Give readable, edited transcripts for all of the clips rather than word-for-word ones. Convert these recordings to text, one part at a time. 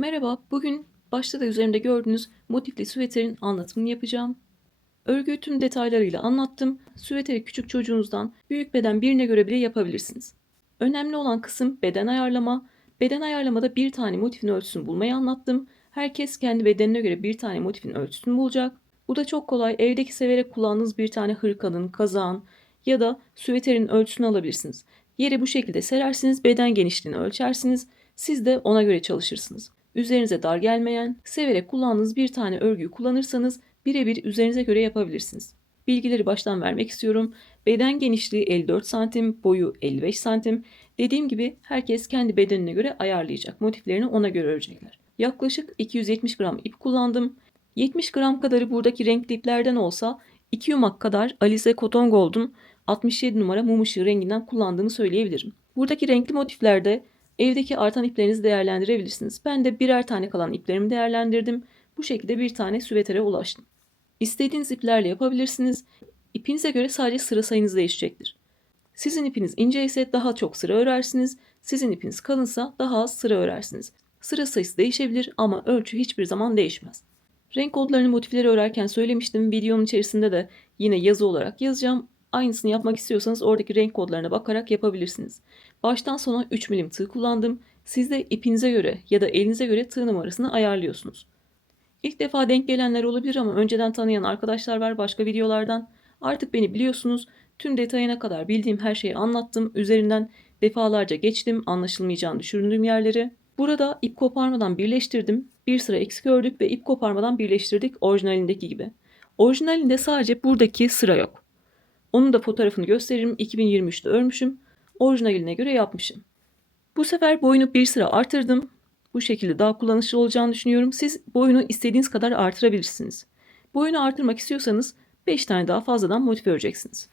Merhaba, bugün başta da üzerinde gördüğünüz motifli süveterin anlatımını yapacağım. Örgüyü tüm detaylarıyla anlattım. Süveteri küçük çocuğunuzdan büyük beden birine göre bile yapabilirsiniz. Önemli olan kısım beden ayarlama. Beden ayarlamada bir tane motifin ölçüsünü bulmayı anlattım. Herkes kendi bedenine göre bir tane motifin ölçüsünü bulacak. Bu da çok kolay. Evdeki severek kullandığınız bir tane hırkanın, kazağın ya da süveterin ölçüsünü alabilirsiniz. Yere bu şekilde serersiniz, beden genişliğini ölçersiniz. Siz de ona göre çalışırsınız. Üzerinize dar gelmeyen, severek kullandığınız bir tane örgüyü kullanırsanız birebir üzerinize göre yapabilirsiniz. Bilgileri baştan vermek istiyorum. Beden genişliği 54 santim, boyu 55 santim. Dediğim gibi herkes kendi bedenine göre ayarlayacak. Motiflerini ona göre örecekler. Yaklaşık 270 gram ip kullandım. 70 gram kadarı buradaki renkli iplerden olsa 2 yumak kadar Alize Cotton Gold'un 67 numara mum ışığı renginden kullandığımı söyleyebilirim. Buradaki renkli motiflerde evdeki artan iplerinizi değerlendirebilirsiniz. Ben de birer tane kalan iplerimi değerlendirdim. Bu şekilde bir tane süvetere ulaştım. İstediğiniz iplerle yapabilirsiniz. İpinize göre sadece sıra sayınız değişecektir. Sizin ipiniz ince ise daha çok sıra örersiniz. Sizin ipiniz kalınsa daha az sıra örersiniz. Sıra sayısı değişebilir ama ölçü hiçbir zaman değişmez. Renk kodlarını motifleri örerken söylemiştim. Videonun içerisinde de yine yazı olarak yazacağım. Aynısını yapmak istiyorsanız oradaki renk kodlarına bakarak yapabilirsiniz. Baştan sona 3 milim tığ kullandım. Siz de ipinize göre ya da elinize göre tığ numarasını ayarlıyorsunuz. İlk defa denk gelenler olabilir ama önceden tanıyan arkadaşlar var başka videolardan. Artık beni biliyorsunuz. Tüm detayına kadar bildiğim her şeyi anlattım. Üzerinden defalarca geçtim anlaşılmayacağını düşündüğüm yerleri. Burada ip koparmadan birleştirdim. Bir sıra eksik ördük ve ip koparmadan birleştirdik orijinalindeki gibi. Orijinalinde sadece buradaki sıra yok. Onun da fotoğrafını gösteririm. 2023'te örmüşüm. Orijinaline göre yapmışım. Bu sefer boyunu bir sıra artırdım. Bu şekilde daha kullanışlı olacağını düşünüyorum. Siz boyunu istediğiniz kadar artırabilirsiniz. Boyunu artırmak istiyorsanız 5 tane daha fazladan motif öreceksiniz.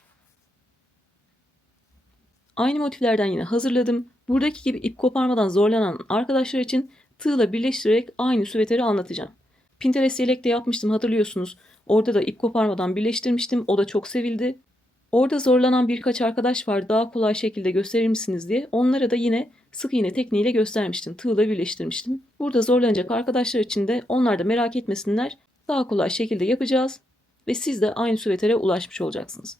Aynı motiflerden yine hazırladım. Buradaki gibi ip koparmadan zorlanan arkadaşlar için tığla birleştirerek aynı süveteri anlatacağım. Pinterest yelekte yapmıştım hatırlıyorsunuz. Orada da ip koparmadan birleştirmiştim. O da çok sevildi. Orada zorlanan birkaç arkadaş var daha kolay şekilde gösterir misiniz diye. Onlara da yine sık iğne tekniğiyle göstermiştim. Tığla birleştirmiştim. Burada zorlanacak arkadaşlar için de onlar da merak etmesinler. Daha kolay şekilde yapacağız. Ve siz de aynı süvetere ulaşmış olacaksınız.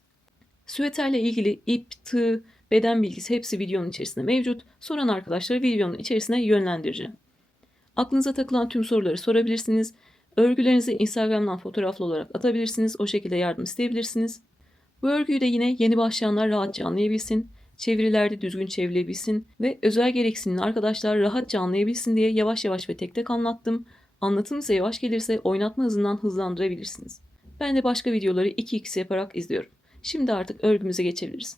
Süveterle ilgili ip, tığ, beden bilgisi hepsi videonun içerisinde mevcut. Soran arkadaşları videonun içerisine yönlendireceğim. Aklınıza takılan tüm soruları sorabilirsiniz. Örgülerinizi Instagram'dan fotoğraflı olarak atabilirsiniz. O şekilde yardım isteyebilirsiniz. Bu örgüyü de yine yeni başlayanlar rahatça anlayabilsin, çevirilerde düzgün çevrilebilsin ve özel gereksinimli arkadaşlar rahatça anlayabilsin diye yavaş yavaş ve tek tek anlattım. Anlatım size yavaş gelirse oynatma hızından hızlandırabilirsiniz. Ben de başka videoları 2x yaparak izliyorum. Şimdi artık örgümüze geçebiliriz.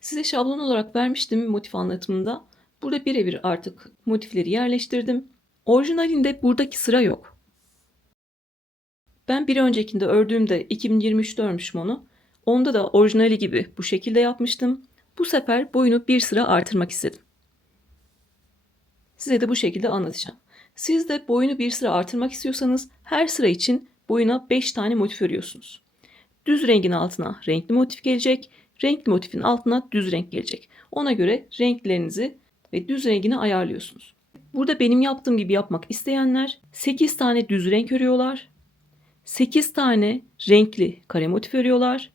Size şablon olarak vermiştim motif anlatımında. Burada birebir artık motifleri yerleştirdim. Orijinalinde buradaki sıra yok. Ben bir öncekinde ördüğümde 2023'te örmüşüm onu. Onda da orijinali gibi bu şekilde yapmıştım. Bu sefer boyunu bir sıra artırmak istedim. Size de bu şekilde anlatacağım. Siz de boyunu bir sıra artırmak istiyorsanız her sıra için boyuna 5 tane motif örüyorsunuz. Düz rengin altına renkli motif gelecek. Renkli motifin altına düz renk gelecek. Ona göre renklerinizi ve düz rengini ayarlıyorsunuz. Burada benim yaptığım gibi yapmak isteyenler 8 tane düz renk örüyorlar. 8 tane renkli kare motif örüyorlar.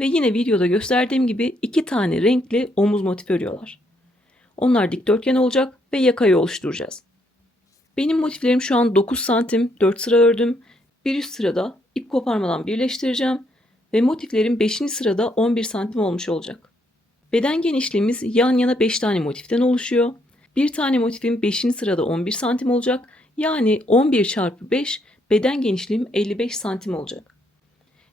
Ve yine videoda gösterdiğim gibi 2 tane renkli omuz motif örüyorlar. Onlar dikdörtgen olacak ve yakayı oluşturacağız. Benim motiflerim şu an 9 santim 4 sıra ördüm. Bir üst sırada ip koparmadan birleştireceğim. Ve motiflerim 5. sırada 11 santim olmuş olacak. Beden genişliğimiz yan yana 5 tane motiften oluşuyor. Bir tane motifim 5. sırada 11 santim olacak. Yani 11 çarpı 5 beden genişliğim 55 santim olacak.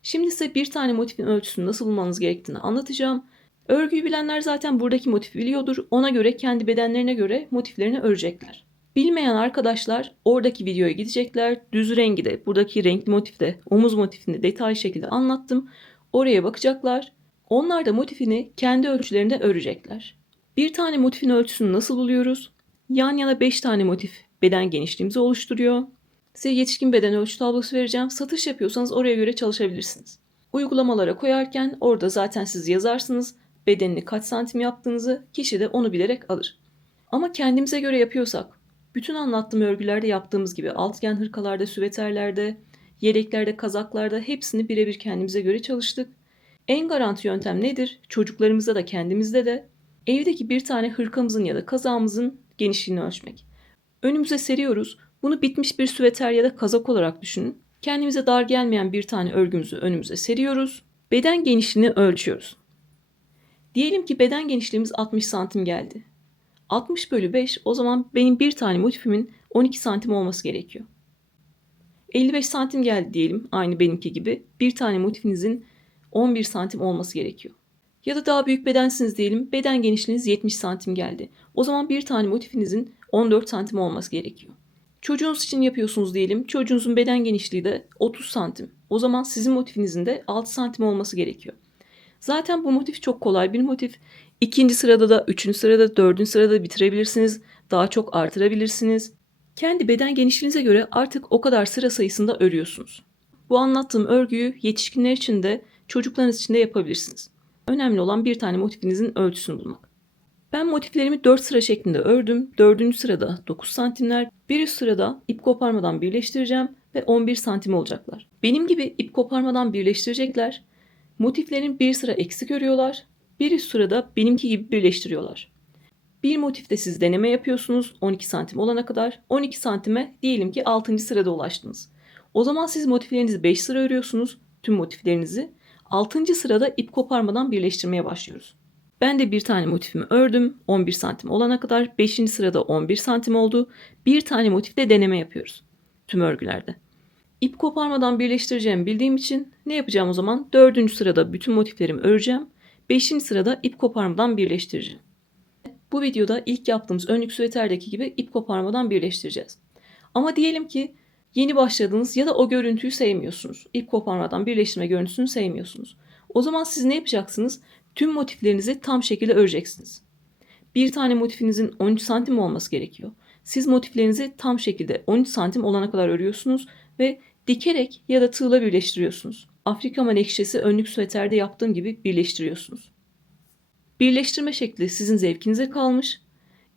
Şimdi size bir tane motifin ölçüsünü nasıl bulmanız gerektiğini anlatacağım. Örgüyü bilenler zaten buradaki motifi biliyordur. Ona göre kendi bedenlerine göre motiflerini örecekler. Bilmeyen arkadaşlar oradaki videoya gidecekler. Düz rengi de buradaki renkli motifte omuz motifini detaylı şekilde anlattım. Oraya bakacaklar. Onlar da motifini kendi ölçülerinde örecekler. Bir tane motifin ölçüsünü nasıl buluyoruz? Yan yana 5 tane motif beden genişliğimizi oluşturuyor. Size yetişkin beden ölçü tablosu vereceğim. Satış yapıyorsanız oraya göre çalışabilirsiniz. Uygulamalara koyarken orada zaten siz yazarsınız. Bedenini kaç santim yaptığınızı kişi de onu bilerek alır. Ama kendimize göre yapıyorsak, Bütün anlattığım örgülerde yaptığımız gibi altıgen hırkalarda, süveterlerde, yeleklerde, kazaklarda hepsini birebir kendimize göre çalıştık. En garanti yöntem nedir? Çocuklarımızda da kendimizde de evdeki bir tane hırkamızın ya da kazağımızın genişliğini ölçmek. Önümüze seriyoruz. Bunu bitmiş bir süveter ya da kazak olarak düşünün. Kendimize dar gelmeyen bir tane örgümüzü önümüze seriyoruz. Beden genişliğini ölçüyoruz. Diyelim ki beden genişliğimiz 60 santim geldi. 60 bölü 5, o zaman benim bir tane motifimin 12 santim olması gerekiyor. 55 santim geldi diyelim, aynı benimki gibi. Bir tane motifinizin 11 santim olması gerekiyor. Ya da daha büyük bedensiniz diyelim, beden genişliğiniz 70 santim geldi. O zaman bir tane motifinizin 14 santim olması gerekiyor. Çocuğunuz için yapıyorsunuz diyelim, çocuğunuzun beden genişliği de 30 santim. O zaman sizin motifinizin de 6 santim olması gerekiyor. Zaten bu motif çok kolay bir motif. İkinci sırada da, üçüncü sırada, dördüncü sırada bitirebilirsiniz. Daha çok artırabilirsiniz. Kendi beden genişliğinize göre artık o kadar sıra sayısında örüyorsunuz. Bu anlattığım örgüyü yetişkinler için de çocuklarınız için de yapabilirsiniz. Önemli olan bir tane motifinizin ölçüsünü bulmak. Ben motiflerimi 4 sıra şeklinde ördüm. 4. sırada 9 santimler, bir üst sırada ip koparmadan birleştireceğim ve 11 santim olacaklar. Benim gibi ip koparmadan birleştirecekler. Motiflerin bir sıra eksik örüyorlar. Bir üst sırada benimki gibi birleştiriyorlar. Bir motifte siz deneme yapıyorsunuz 12 santim olana kadar. 12 santime diyelim ki 6. sırada ulaştınız. O zaman siz motiflerinizi 5 sıra örüyorsunuz. Tüm motiflerinizi. 6. sırada ip koparmadan birleştirmeye başlıyoruz. Ben de bir tane motifimi ördüm. 11 santim olana kadar. 5. sırada 11 santim oldu. Bir tane motifte deneme yapıyoruz. Tüm örgülerde. İp koparmadan birleştireceğimi bildiğim için ne yapacağım o zaman? 4. sırada bütün motiflerimi öreceğim. 5. sırada ip koparmadan birleştireceğim. Bu videoda ilk yaptığımız önlük süveterdeki gibi ip koparmadan birleştireceğiz. Ama diyelim ki yeni başladınız ya da o görüntüyü sevmiyorsunuz. İp koparmadan birleştirme görüntüsünü sevmiyorsunuz. O zaman siz ne yapacaksınız? Tüm motiflerinizi tam şekilde öreceksiniz. Bir tane motifinizin 13 santim olması gerekiyor. Siz motiflerinizi tam şekilde 13 santim olana kadar örüyorsunuz ve dikerek ya da tığla birleştiriyorsunuz. Afrika menekşesi önlük süveterde yaptığım gibi birleştiriyorsunuz. Birleştirme şekli sizin zevkinize kalmış.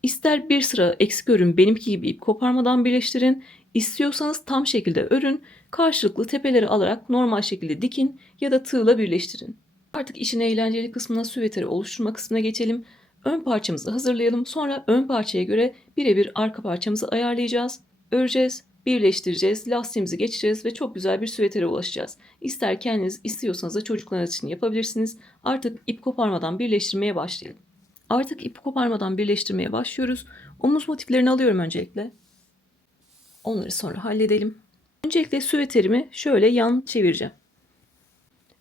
İster bir sıra eksik örün, benimki gibi ip koparmadan birleştirin. İstiyorsanız tam şekilde örün, karşılıklı tepeleri alarak normal şekilde dikin ya da tığla birleştirin. Artık işin eğlenceli kısmına, süveteri oluşturma kısmına geçelim. Ön parçamızı hazırlayalım. Sonra ön parçaya göre birebir arka parçamızı ayarlayacağız. Öreceğiz, birleştireceğiz, lastiğimizi geçeceğiz ve çok güzel bir süvetere ulaşacağız. İster kendiniz istiyorsanız da çocuklarınız için yapabilirsiniz. Artık ip koparmadan birleştirmeye başlayalım. Artık ip koparmadan birleştirmeye başlıyoruz. Omuz motiflerini alıyorum öncelikle. Onları sonra halledelim. Öncelikle süveterimi şöyle yan çevireceğim.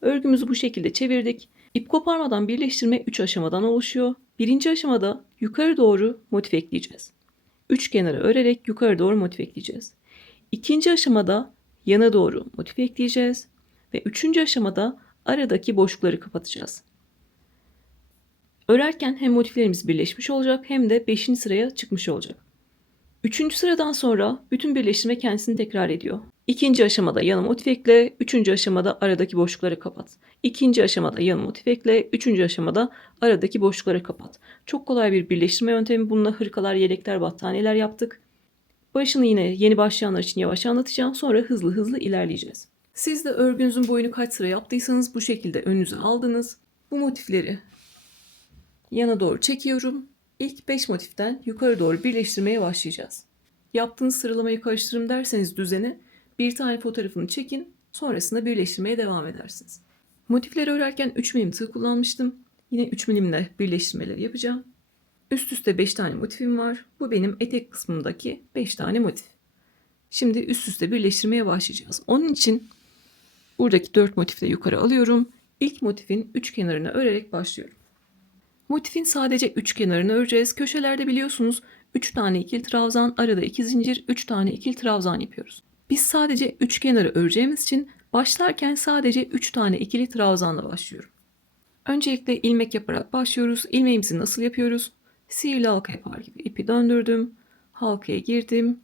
Örgümüzü bu şekilde çevirdik. İp koparmadan birleştirme 3 aşamadan oluşuyor. Birinci aşamada yukarı doğru motif ekleyeceğiz. 3 kenarı örerek yukarı doğru motif ekleyeceğiz. İkinci aşamada yana doğru motif ekleyeceğiz. Ve üçüncü aşamada aradaki boşlukları kapatacağız. Örerken hem motiflerimiz birleşmiş olacak hem de 5. sıraya çıkmış olacak. 3. sıradan sonra bütün birleştirme kendisini tekrar ediyor. İkinci aşamada yana motif ekle, üçüncü aşamada aradaki boşlukları kapat. İkinci aşamada yana motif ekle, üçüncü aşamada aradaki boşlukları kapat. Çok kolay bir birleştirme yöntemi. Bununla hırkalar, yelekler, battaniyeler yaptık. Başını yine yeni başlayanlar için yavaş anlatacağım. Sonra hızlı hızlı ilerleyeceğiz. Siz de örgünüzün boyunu kaç sıra yaptıysanız bu şekilde önünüze aldınız. Bu motifleri yana doğru çekiyorum. İlk 5 motiften yukarı doğru birleştirmeye başlayacağız. Yaptığınız sıralamayı karıştırırım derseniz düzene bir tane fotoğrafını çekin, sonrasında birleştirmeye devam edersiniz. Motifleri örerken 3 milim tığ kullanmıştım. Yine 3 milimle birleştirmeleri yapacağım. Üst üste 5 tane motifim var. Bu benim etek kısmındaki 5 tane motif. Şimdi üst üste birleştirmeye başlayacağız. Onun için buradaki 4 motifi de yukarı alıyorum. İlk motifin 3 kenarını örerek başlıyorum. Motifin sadece 3 kenarını öreceğiz. Köşelerde biliyorsunuz 3 tane ikili trabzan, arada 2 zincir, 3 tane ikili trabzan yapıyoruz. Biz sadece 3 kenarı öreceğimiz için başlarken sadece 3 tane ikili trabzanla başlıyorum. Öncelikle ilmek yaparak başlıyoruz. İlmeğimizi nasıl yapıyoruz? Sihirli halka yapar gibi ipi döndürdüm. Halkaya girdim.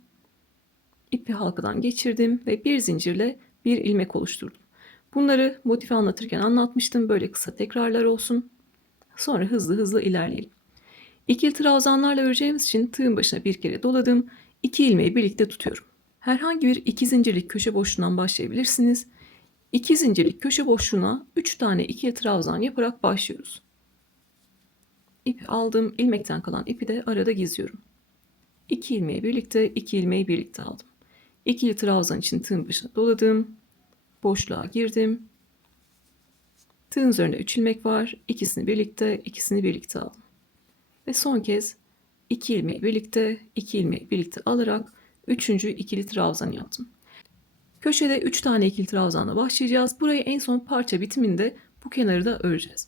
İpi halkadan geçirdim ve bir zincirle bir ilmek oluşturdum. Bunları motifi anlatırken anlatmıştım. Böyle kısa tekrarlar olsun. Sonra hızlı hızlı ilerleyelim. İkili trabzanlarla öreceğimiz için tığın başına bir kere doladım. 2 ilmeği birlikte tutuyorum. Herhangi bir 2 zincirlik köşe boşluğundan başlayabilirsiniz. 2 zincirlik köşe boşluğuna 3 tane ikili trabzan yaparak başlıyoruz. İp aldım, ilmekten kalan ipi de arada gizliyorum. 2 ilmeği birlikte, 2 ilmeği birlikte aldım. İkili trabzan için tığın başına doladım. Boşluğa girdim. Tığın üzerinde 3 ilmek var. İkisini birlikte, ikisini birlikte aldım. Ve son kez 2 ilmeği birlikte, 2 ilmeği birlikte alarak 3. ikili trabzan yaptım. Köşede 3 tane ikili trabzanla başlayacağız. Burayı en son parça bitiminde bu kenarı da öreceğiz.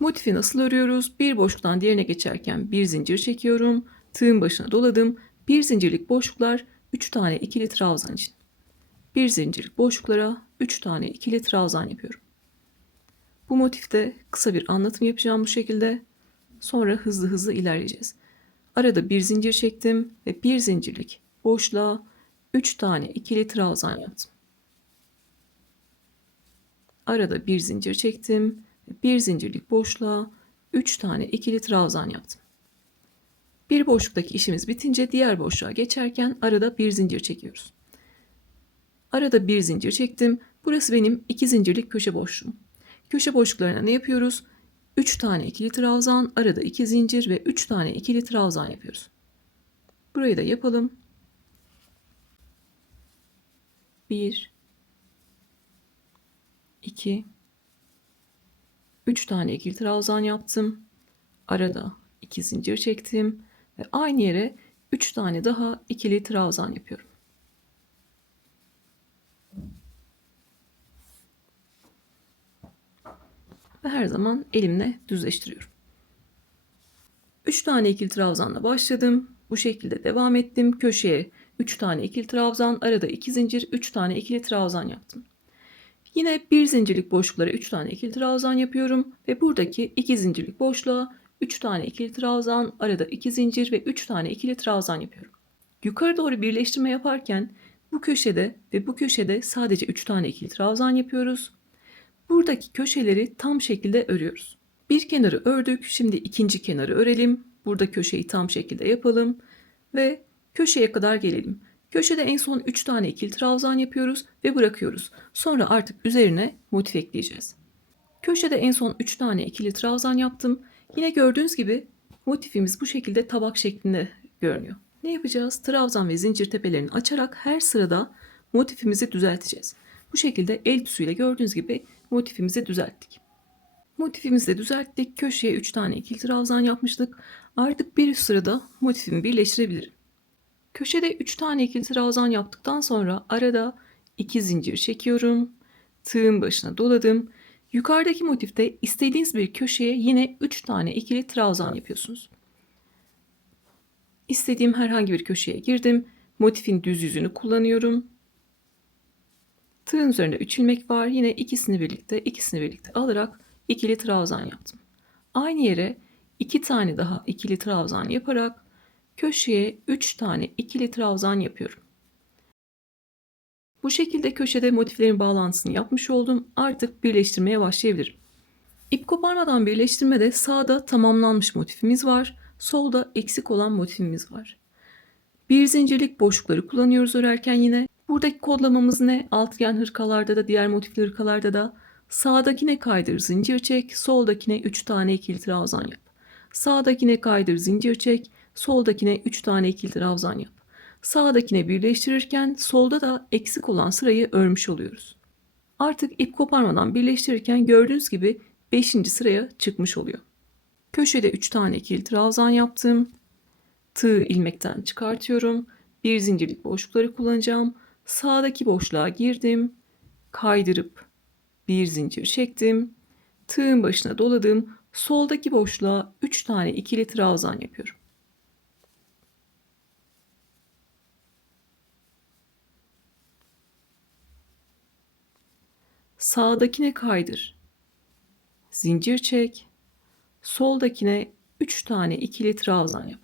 Motifi nasıl örüyoruz? Bir boşluktan diğerine geçerken bir zincir çekiyorum. Tığın başına doladım. Bir zincirlik boşluklar 3 tane ikili trabzan için. Bir zincirlik boşluklara 3 tane ikili trabzan yapıyorum. Bu motifte kısa bir anlatım yapacağım bu şekilde. Sonra hızlı hızlı ilerleyeceğiz. Arada bir zincir çektim ve bir zincirlik boşluğa 3 tane ikili trabzan yaptım. Arada bir zincir çektim ve bir zincirlik boşluğa 3 tane ikili trabzan yaptım. Bir boşluktaki işimiz bitince diğer boşluğa geçerken arada bir zincir çekiyoruz. Arada bir zincir çektim. Burası benim 2 zincirlik köşe boşluğum. Köşe boşluklarına ne yapıyoruz? 3 tane ikili trabzan, arada 2 zincir ve 3 tane ikili trabzan yapıyoruz. Burayı da yapalım. 1 2 3 tane ikili trabzan yaptım. Arada 2 zincir çektim ve aynı yere 3 tane daha ikili trabzan yapıyorum. Ve her zaman elimle düzleştiriyorum. 3 tane ikili trabzanla başladım. Bu şekilde devam ettim. Köşeye 3 tane ikili trabzan, arada 2 zincir, 3 tane ikili trabzan yaptım. Yine bir zincirlik boşluklara 3 tane ikili trabzan yapıyorum ve buradaki 2 zincirlik boşluğa 3 tane ikili trabzan, arada 2 zincir ve 3 tane ikili trabzan yapıyorum. Yukarı doğru birleştirme yaparken bu köşede ve bu köşede sadece 3 tane ikili trabzan yapıyoruz. Buradaki köşeleri tam şekilde örüyoruz. Bir kenarı ördük. Şimdi ikinci kenarı örelim. Burada köşeyi tam şekilde yapalım ve köşeye kadar gelelim. Köşede en son 3 tane ikili trabzan yapıyoruz ve bırakıyoruz. Sonra artık üzerine motif ekleyeceğiz. Köşede en son 3 tane ikili trabzan yaptım. Yine gördüğünüz gibi motifimiz bu şekilde tabak şeklinde görünüyor. Ne yapacağız? Trabzan ve zincir tepelerini açarak her sırada motifimizi düzelteceğiz. Bu şekilde el tüsüyle gördüğünüz gibi motifimizi düzelttik. Motifimizi de düzelttik. Köşeye 3 tane ikili trabzan yapmıştık. Artık bir üst sırada motifimi birleştirebilirim. Köşede 3 tane ikili trabzan yaptıktan sonra arada 2 zincir çekiyorum. Tığın başına doladım. Yukarıdaki motifte istediğiniz bir köşeye yine 3 tane ikili trabzan yapıyorsunuz. İstediğim herhangi bir köşeye girdim. Motifin düz yüzünü kullanıyorum. Tığın üzerinde 3 ilmek var. Yine ikisini birlikte alarak ikili trabzan yaptım. Aynı yere 2 tane daha ikili trabzan yaparak köşeye 3 tane ikili trabzan yapıyorum. Bu şekilde köşede motiflerin bağlantısını yapmış oldum. Artık birleştirmeye başlayabilirim. İp koparmadan birleştirmede sağda tamamlanmış motifimiz var. Solda eksik olan motifimiz var. Bir zincirlik boşlukları kullanıyoruz örerken yine. Buradaki kodlamamız ne? Altıgen hırkalarda da diğer motifli hırkalarda da sağdakine kaydır zincir çek, soldakine 3 tane ikili trabzan yap. Sağdakine kaydır zincir çek, soldakine 3 tane ikili trabzan yap. Sağdakine birleştirirken solda da eksik olan sırayı örmüş oluyoruz. Artık ip koparmadan birleştirirken gördüğünüz gibi 5. sıraya çıkmış oluyor. Köşede 3 tane ikili trabzan yaptım. Tığı ilmekten çıkartıyorum. Bir zincirlik boşlukları kullanacağım. Sağdaki boşluğa girdim. Kaydırıp bir zincir çektim. Tığın başına doladım. Soldaki boşluğa 3 tane ikili trabzan yapıyorum. Sağdakine kaydır. Zincir çek. Soldakine 3 tane ikili trabzan yap.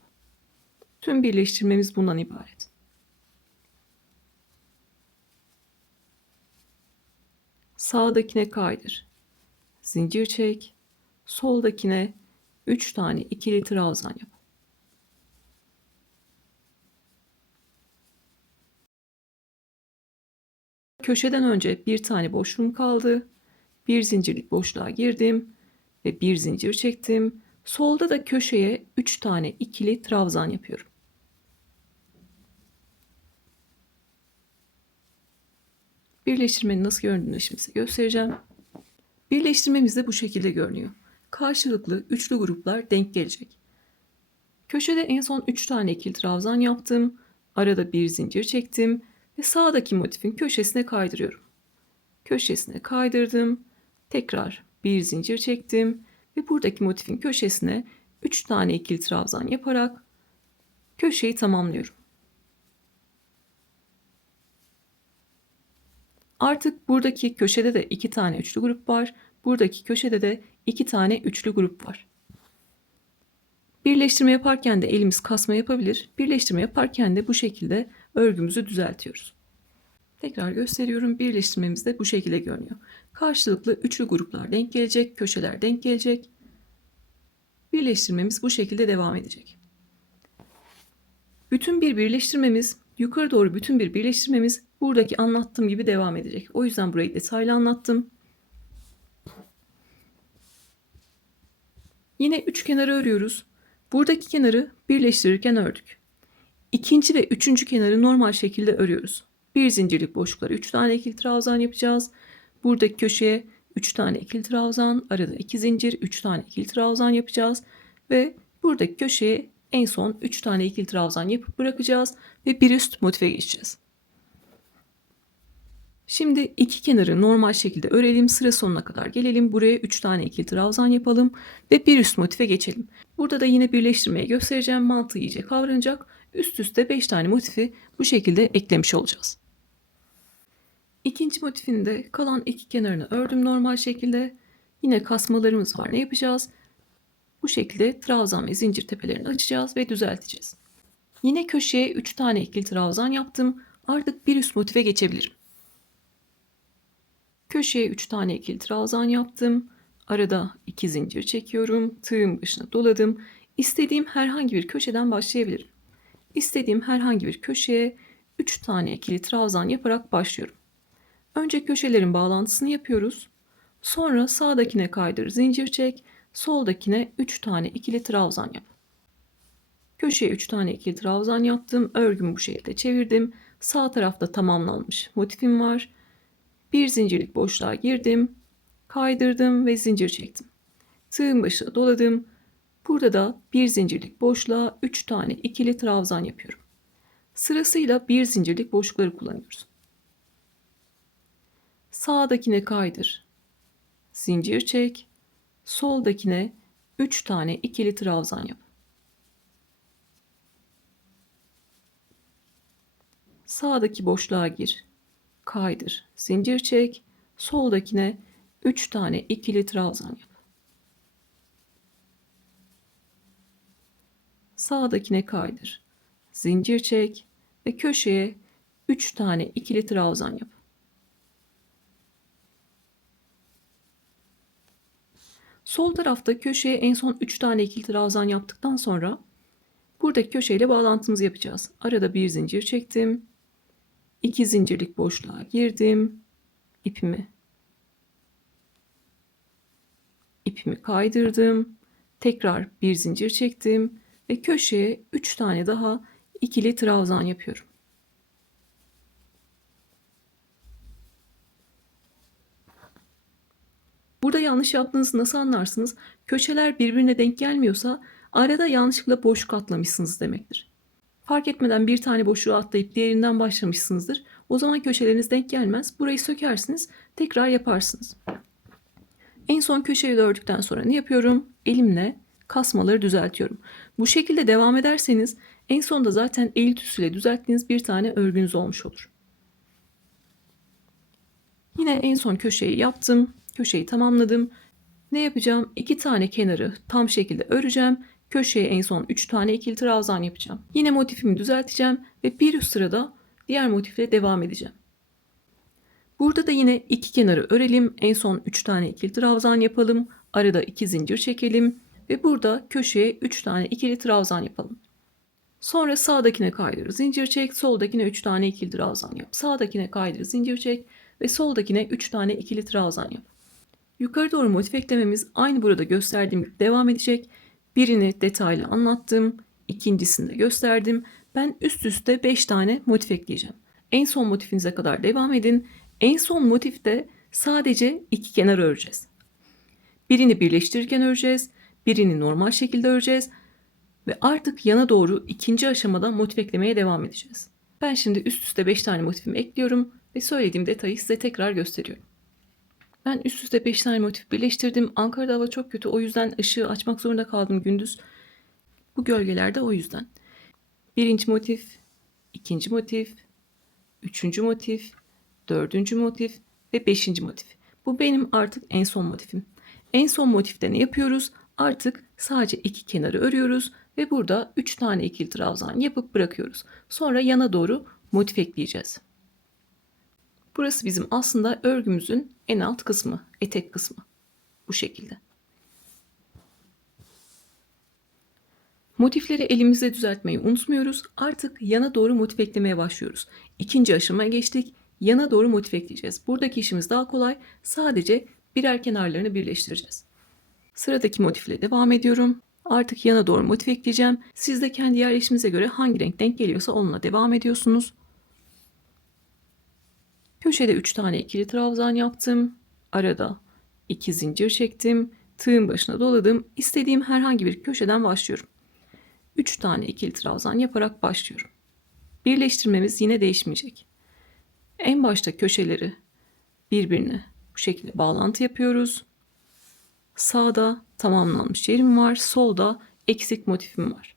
Tüm birleştirmemiz bundan ibaret. Sağdakine kaydır. Zincir çek. Soldakine 3 tane ikili trabzan yap. Köşeden önce bir tane boşluğum kaldı. Bir zincirlik boşluğa girdim ve bir zincir çektim. Solda da köşeye 3 tane ikili trabzan yapıyorum. Birleştirmenin nasıl göründüğünü şimdi size göstereceğim. Birleştirmemiz de bu şekilde görünüyor. Karşılıklı üçlü gruplar denk gelecek. Köşede en son 3 tane ikili trabzan yaptım. Arada bir zincir çektim ve sağdaki motifin köşesine kaydırıyorum. Köşesine kaydırdım. Tekrar bir zincir çektim ve buradaki motifin köşesine 3 tane ikili trabzan yaparak köşeyi tamamlıyorum. Artık buradaki köşede de 2 tane üçlü grup var. Buradaki köşede de 2 tane üçlü grup var. Birleştirme yaparken de elimiz kasma yapabilir. Birleştirme yaparken de bu şekilde örgümüzü düzeltiyoruz. Tekrar gösteriyorum. Birleştirmemiz de bu şekilde görünüyor. Karşılıklı üçlü gruplar denk gelecek, köşeler denk gelecek. Birleştirmemiz bu şekilde devam edecek. Bütün bir birleştirmemiz, yukarı doğru bütün bir birleştirmemiz buradaki anlattığım gibi devam edecek. O yüzden burayı detaylı anlattım. Yine üç kenarı örüyoruz. Buradaki kenarı birleştirirken ördük. İkinci ve üçüncü kenarı normal şekilde örüyoruz. Bir zincirlik boşluklara 3 tane ikili trabzan yapacağız. Buradaki köşeye 3 tane ikili trabzan, arada 2 zincir, 3 tane ikili trabzan yapacağız. Ve buradaki köşeye en son 3 tane ikili trabzan yapıp bırakacağız ve bir üst motife geçeceğiz. Şimdi iki kenarı normal şekilde örelim. Sıra sonuna kadar gelelim. Buraya 3 tane ikili trabzan yapalım ve bir üst motife geçelim. Burada da yine birleştirmeyi göstereceğim. Mantığı iyice kavranacak. Üst üste 5 tane motifi bu şekilde eklemiş olacağız. İkinci motifin de kalan iki kenarını ördüm normal şekilde. Yine kasmalarımız var. Ne yapacağız? Bu şekilde trabzan ve zincir tepelerini açacağız ve düzelteceğiz. Yine köşeye 3 tane ikili trabzan yaptım. Artık bir üst motife geçebilirim. Köşeye 3 tane ikili trabzan yaptım. Arada 2 zincir çekiyorum. Tığın başına doladım. İstediğim herhangi bir köşeden başlayabilirim. İstediğim herhangi bir köşeye 3 tane ikili trabzan yaparak başlıyorum. Önce köşelerin bağlantısını yapıyoruz. Sonra sağdakine kaydır, zincir çek. Soldakine 3 tane ikili trabzan yap. Köşeye 3 tane ikili trabzan yaptım. Örgümü bu şekilde çevirdim. Sağ tarafta tamamlanmış motifim var. Bir zincirlik boşluğa girdim. Kaydırdım ve zincir çektim. Tığın başına doladım. Burada da bir zincirlik boşluğa 3 tane ikili trabzan yapıyorum. Sırasıyla bir zincirlik boşlukları kullanıyoruz. Sağdakine kaydır. Zincir çek. Soldakine 3 tane ikili trabzan yap. Sağdaki boşluğa gir. Kaydır. Zincir çek. Soldakine 3 tane ikili trabzan yap. Sağdakine kaydır. Zincir çek ve köşeye 3 tane ikili trabzan yap. Sol tarafta köşeye en son 3 tane ikili trabzan yaptıktan sonra buradaki köşeyle bağlantımızı yapacağız. Arada bir zincir çektim. 2 zincirlik boşluğa girdim. İpimi kaydırdım. Tekrar bir zincir çektim ve köşeye 3 tane daha ikili trabzan yapıyorum. Burada yanlış yaptığınızı nasıl anlarsınız? Köşeler birbirine denk gelmiyorsa arada yanlışlıkla boşluk atlamışsınız demektir. Fark etmeden bir tane boşluğu atlayıp diğerinden başlamışsınızdır. O zaman köşeleriniz denk gelmez. Burayı sökersiniz, tekrar yaparsınız. En son köşeyi ördükten sonra ne yapıyorum? Elimle kasmaları düzeltiyorum. Bu şekilde devam ederseniz en sonunda zaten el ütüsüyle düzelttiğiniz bir tane örgünüz olmuş olur. Yine en son köşeyi yaptım. Köşeyi tamamladım. Ne yapacağım? 2 tane kenarı tam şekilde öreceğim. Köşeye en son 3 tane ikili trabzan yapacağım. Yine motifimi düzelteceğim ve bir üst sırada diğer motifle devam edeceğim. Burada da yine iki kenarı örelim. En son 3 tane ikili trabzan yapalım. Arada 2 zincir çekelim ve burada köşeye 3 tane ikili trabzan yapalım. Sonra sağdakine kaydır, zincir çek, soldakine 3 tane ikili trabzan yap. Sağdakine kaydır, zincir çek ve soldakine 3 tane ikili trabzan yap. Yukarı doğru motif eklememiz aynı burada gösterdiğim gibi devam edecek. Birini detaylı anlattım, ikincisini de gösterdim. Ben üst üste 5 tane motif ekleyeceğim. En son motifinize kadar devam edin. En son motifte sadece iki kenar öreceğiz. Birini birleştirirken öreceğiz, birini normal şekilde öreceğiz ve artık yana doğru ikinci aşamada motif eklemeye devam edeceğiz. Ben şimdi üst üste 5 tane motifimi ekliyorum ve söylediğim detayı size tekrar gösteriyorum. Ben üst üste 5 tane motif birleştirdim. Ankara'da hava çok kötü, o yüzden ışığı açmak zorunda kaldım gündüz. Bu gölgelerde o yüzden. Birinci motif, ikinci motif, üçüncü motif, dördüncü motif ve beşinci motif. Bu benim artık en son motifim. En son motifte ne yapıyoruz? Artık sadece iki kenarı örüyoruz ve burada 3 tane ikili trabzan yapıp bırakıyoruz. Sonra yana doğru motif ekleyeceğiz. Burası bizim aslında örgümüzün en alt kısmı, etek kısmı. Bu şekilde. Motifleri elimizle düzeltmeyi unutmuyoruz. Artık yana doğru motif eklemeye başlıyoruz. İkinci aşamaya geçtik. Yana doğru motif ekleyeceğiz. Buradaki işimiz daha kolay. Sadece birer kenarlarını birleştireceğiz. Sıradaki motifle devam ediyorum. Artık yana doğru motif ekleyeceğim. Siz de kendi yerleşimize göre hangi renk denk geliyorsa onunla devam ediyorsunuz. Köşede 3 tane ikili trabzan yaptım. Arada 2 zincir çektim. Tığın başına doladım. İstediğim herhangi bir köşeden başlıyorum. 3 tane ikili trabzan yaparak başlıyorum. Birleştirmemiz yine değişmeyecek. En başta köşeleri birbirine bu şekilde bağlantı yapıyoruz. Sağda tamamlanmış yerim var. Solda eksik motifim var.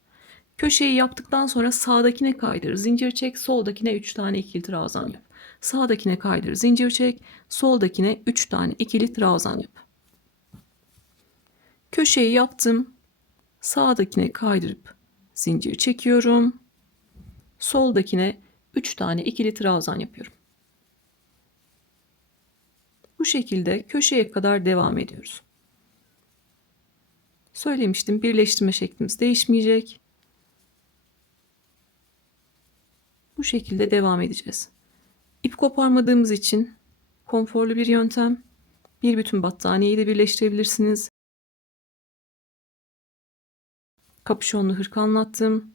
Köşeyi yaptıktan sonra sağdakine kaydır, zincir çek, soldakine 3 tane ikili trabzan yap. Sağdakine kaydır, zincir çek, soldakine 3 tane ikili trabzan yap. Köşeyi yaptım. Sağdakine kaydırıp zincir çekiyorum. Soldakine 3 tane ikili trabzan yapıyorum. Bu şekilde köşeye kadar devam ediyoruz. Söylemiştim, birleştirme şeklimiz değişmeyecek. Bu şekilde devam edeceğiz. İp koparmadığımız için konforlu bir yöntem. Bir bütün battaniyeyi de birleştirebilirsiniz. Kapüşonlu hırka anlattım.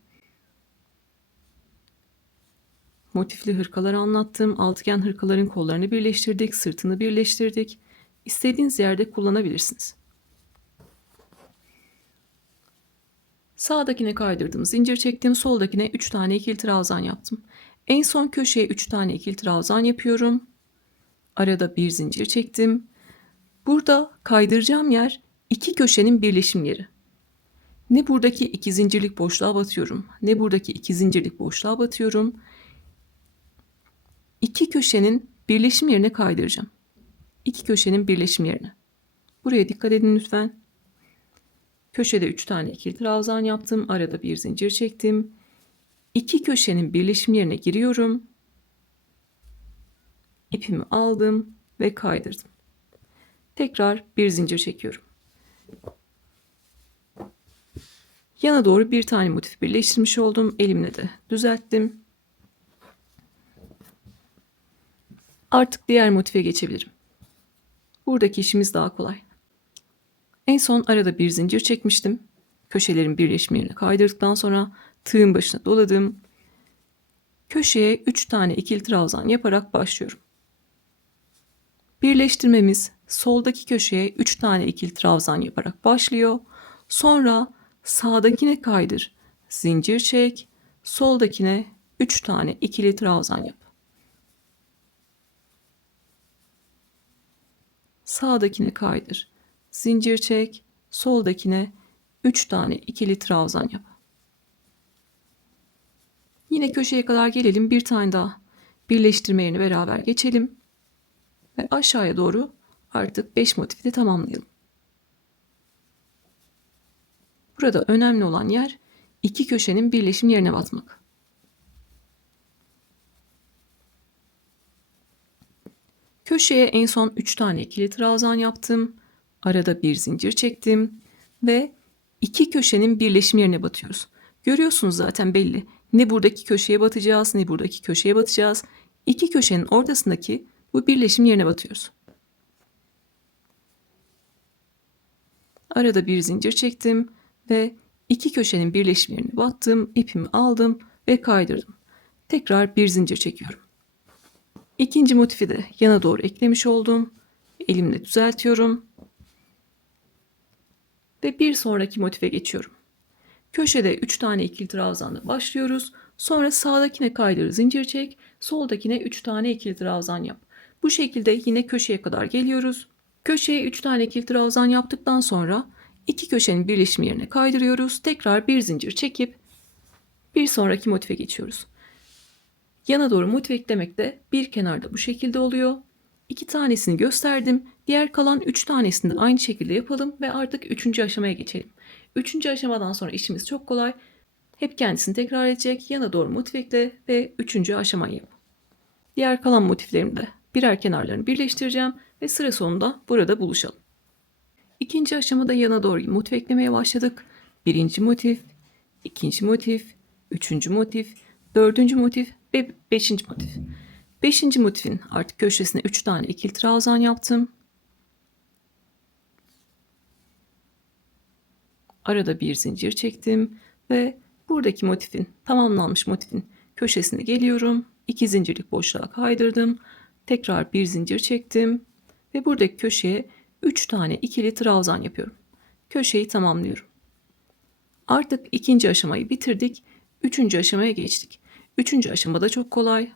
Motifli hırkaları anlattım. Altıgen hırkaların kollarını birleştirdik, sırtını birleştirdik. İstediğiniz yerde kullanabilirsiniz. Sağdakine kaydırdım, zincir çektim. Soldakine 3 tane ikili trabzan yaptım. En son köşeye 3 tane ikili trabzan yapıyorum. Arada bir zincir çektim. Burada kaydıracağım yer iki köşenin birleşim yeri. Ne buradaki iki zincirlik boşluğa batıyorum, ne buradaki iki zincirlik boşluğa batıyorum. İki köşenin birleşim yerine kaydıracağım. İki köşenin birleşim yerine. Buraya dikkat edin lütfen. Köşede 3 tane ikili trabzan yaptım. Arada bir zincir çektim. İki köşenin birleşim yerine giriyorum. İpimi aldım ve kaydırdım. Tekrar bir zincir çekiyorum. Yana doğru bir tane motif birleştirmiş oldum. Elimle de düzelttim. Artık diğer motife geçebilirim. Buradaki işimiz daha kolay. En son arada bir zincir çekmiştim. Köşelerin birleşim yerine kaydırdıktan sonra tığın başına doladım. Köşeye 3 tane ikili trabzan yaparak başlıyorum. Birleştirmemiz soldaki köşeye 3 tane ikili trabzan yaparak başlıyor. Sonra sağdakine kaydır, zincir çek, soldakine 3 tane ikili trabzan yap. Sağdakine kaydır, zincir çek, soldakine 3 tane ikili trabzan yap. Yine köşeye kadar gelelim, bir tane daha birleştirme yerini beraber geçelim ve aşağıya doğru artık 5 motifi de tamamlayalım. Burada önemli olan yer iki köşenin birleşim yerine batmak. Köşeye en son 3 tane ikili trabzan yaptım. Arada bir zincir çektim ve iki köşenin birleşim yerine batıyoruz. Görüyorsunuz zaten belli. Ne buradaki köşeye batacağız ne buradaki köşeye batacağız. İki köşenin ortasındaki bu birleşim yerine batıyoruz. Arada bir zincir çektim ve iki köşenin birleşim yerine battım, ipimi aldım ve kaydırdım. Tekrar bir zincir çekiyorum. İkinci motifi de yana doğru eklemiş oldum. Elimle düzeltiyorum. Ve bir sonraki motife geçiyorum. Köşede 3 tane ikili trabzanla başlıyoruz. Sonra sağdakine kaydır, zincir çek. Soldakine 3 tane ikili trabzan yap. Bu şekilde yine köşeye kadar geliyoruz. Köşeye 3 tane ikili trabzan yaptıktan sonra iki köşenin birleşimi yerine kaydırıyoruz. Tekrar bir zincir çekip bir sonraki motife geçiyoruz. Yana doğru motif eklemek de bir kenarda bu şekilde oluyor. 2 tanesini gösterdim. Diğer kalan 3 tanesini de aynı şekilde yapalım ve artık 3. aşamaya geçelim. 3. aşamadan sonra işimiz çok kolay. Hep kendisini tekrar edecek. Yana doğru motif ekle ve 3. aşamayı yap. Diğer kalan motiflerimi de birer kenarlarını birleştireceğim ve sıra sonunda burada buluşalım. 2. aşamada yana doğru motif eklemeye başladık. 1. motif, 2. motif, 3. motif, 4. motif ve 5. motif. 5. motifin artık köşesine 3 tane ikili trabzan yaptım. Arada bir zincir çektim ve buradaki motifin, tamamlanmış motifin köşesine geliyorum. 2 zincirlik boşluğa kaydırdım. Tekrar bir zincir çektim ve buradaki köşeye 3 tane ikili trabzan yapıyorum. Köşeyi tamamlıyorum. Artık 2. aşamayı bitirdik. 3. aşamaya geçtik. 3. aşamada çok kolay.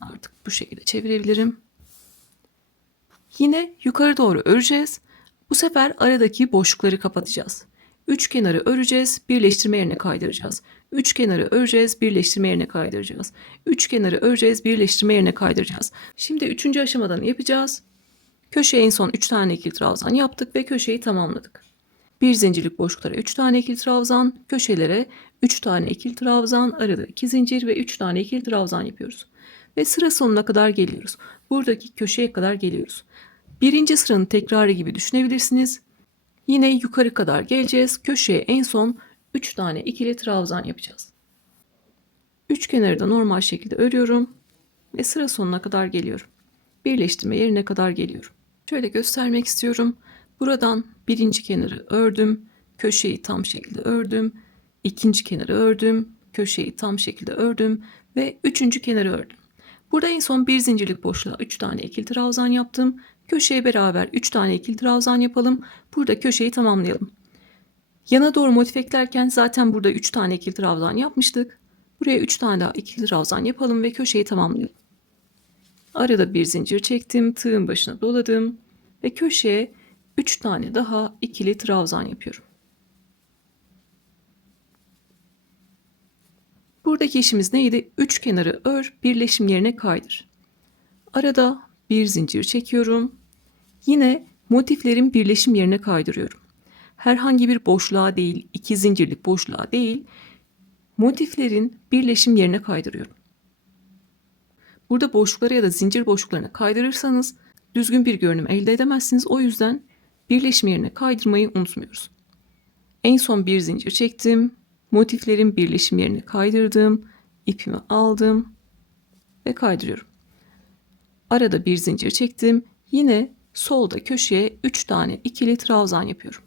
Artık bu şekilde çevirebilirim. Yine yukarı doğru öreceğiz. Bu sefer aradaki boşlukları kapatacağız. 3 kenarı öreceğiz, birleştirme yerine kaydıracağız. 3 kenarı öreceğiz, birleştirme yerine kaydıracağız. 3 kenarı öreceğiz, birleştirme yerine kaydıracağız. Şimdi 3. aşamadan yapacağız. Köşeye en son 3 tane ikili trabzan yaptık ve köşeyi tamamladık. Bir zincirlik boşluklara 3 tane ikili trabzan, köşelere 3 tane ikili trabzan, arada 2 zincir ve 3 tane ikili trabzan yapıyoruz. Ve sıra sonuna kadar geliyoruz. Buradaki köşeye kadar geliyoruz. Birinci sıranın tekrarı gibi düşünebilirsiniz. Yine yukarı kadar geleceğiz. Köşeye en son 3 tane ikili trabzan yapacağız. 3 kenarı da normal şekilde örüyorum ve sıra sonuna kadar geliyorum. Birleştirme yerine kadar geliyorum. Şöyle göstermek istiyorum. Buradan birinci kenarı ördüm, köşeyi tam şekilde ördüm, ikinci kenarı ördüm, köşeyi tam şekilde ördüm ve üçüncü kenarı ördüm. Burada en son bir zincirlik boşluğa 3 tane ikili trabzan yaptım. Köşeye beraber 3 tane ikili trabzan yapalım. Burada köşeyi tamamlayalım. Yana doğru motif eklerken zaten burada 3 tane ikili trabzan yapmıştık. Buraya 3 tane daha ikili trabzan yapalım ve köşeyi tamamlayalım. Arada bir zincir çektim, tığın başına doladım ve köşeye 3 tane daha ikili trabzan yapıyorum. Buradaki işimiz neydi? 3 kenarı ör, birleşim yerine kaydır. Arada bir zincir çekiyorum. Yine motiflerin birleşim yerine kaydırıyorum. Herhangi bir boşluğa değil, 2 zincirlik boşluğa değil, motiflerin birleşim yerine kaydırıyorum. Burada boşluklara ya da zincir boşluklarına kaydırırsanız düzgün bir görünüm elde edemezsiniz. O yüzden birleşim yerine kaydırmayı unutmuyoruz. En son bir zincir çektim. Motiflerin birleşim yerine kaydırdım. İpimi aldım ve kaydırıyorum. Arada bir zincir çektim. Yine solda köşeye 3 tane ikili trabzan yapıyorum.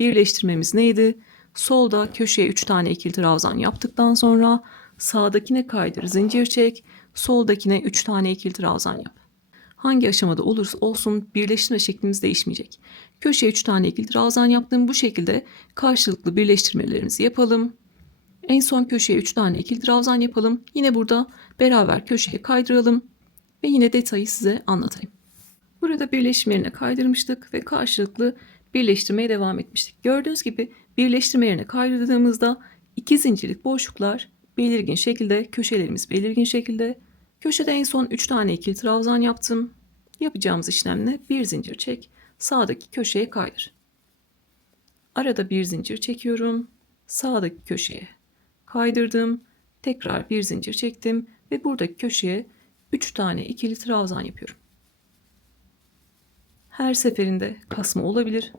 Birleştirmemiz neydi? Solda köşeye 3 tane ikili trabzan yaptıktan sonra sağdakine kaydır, zincir çek, soldakine 3 tane ikili trabzan yap. Hangi aşamada olursa olsun birleştirme şeklimiz değişmeyecek. Köşeye 3 tane ikili trabzan yaptığım bu şekilde karşılıklı birleştirmelerimizi yapalım. En son köşeye 3 tane ikili trabzan yapalım. Yine burada beraber köşeye kaydıralım ve yine detayı size anlatayım. Burada birleşim yerine kaydırmıştık ve karşılıklı birleştirmeye devam etmiştik. Gördüğünüz gibi birleştirme yerine kaydırdığımızda 2 zincirlik boşluklar belirgin şekilde, köşelerimiz belirgin şekilde. Köşede en son 3 tane ikili trabzan yaptım. Yapacağımız işlemle bir zincir çek, sağdaki köşeye kaydır. Arada bir zincir çekiyorum, sağdaki köşeye kaydırdım, tekrar bir zincir çektim ve buradaki köşeye 3 tane ikili trabzan yapıyorum. Her seferinde kasma olabilir.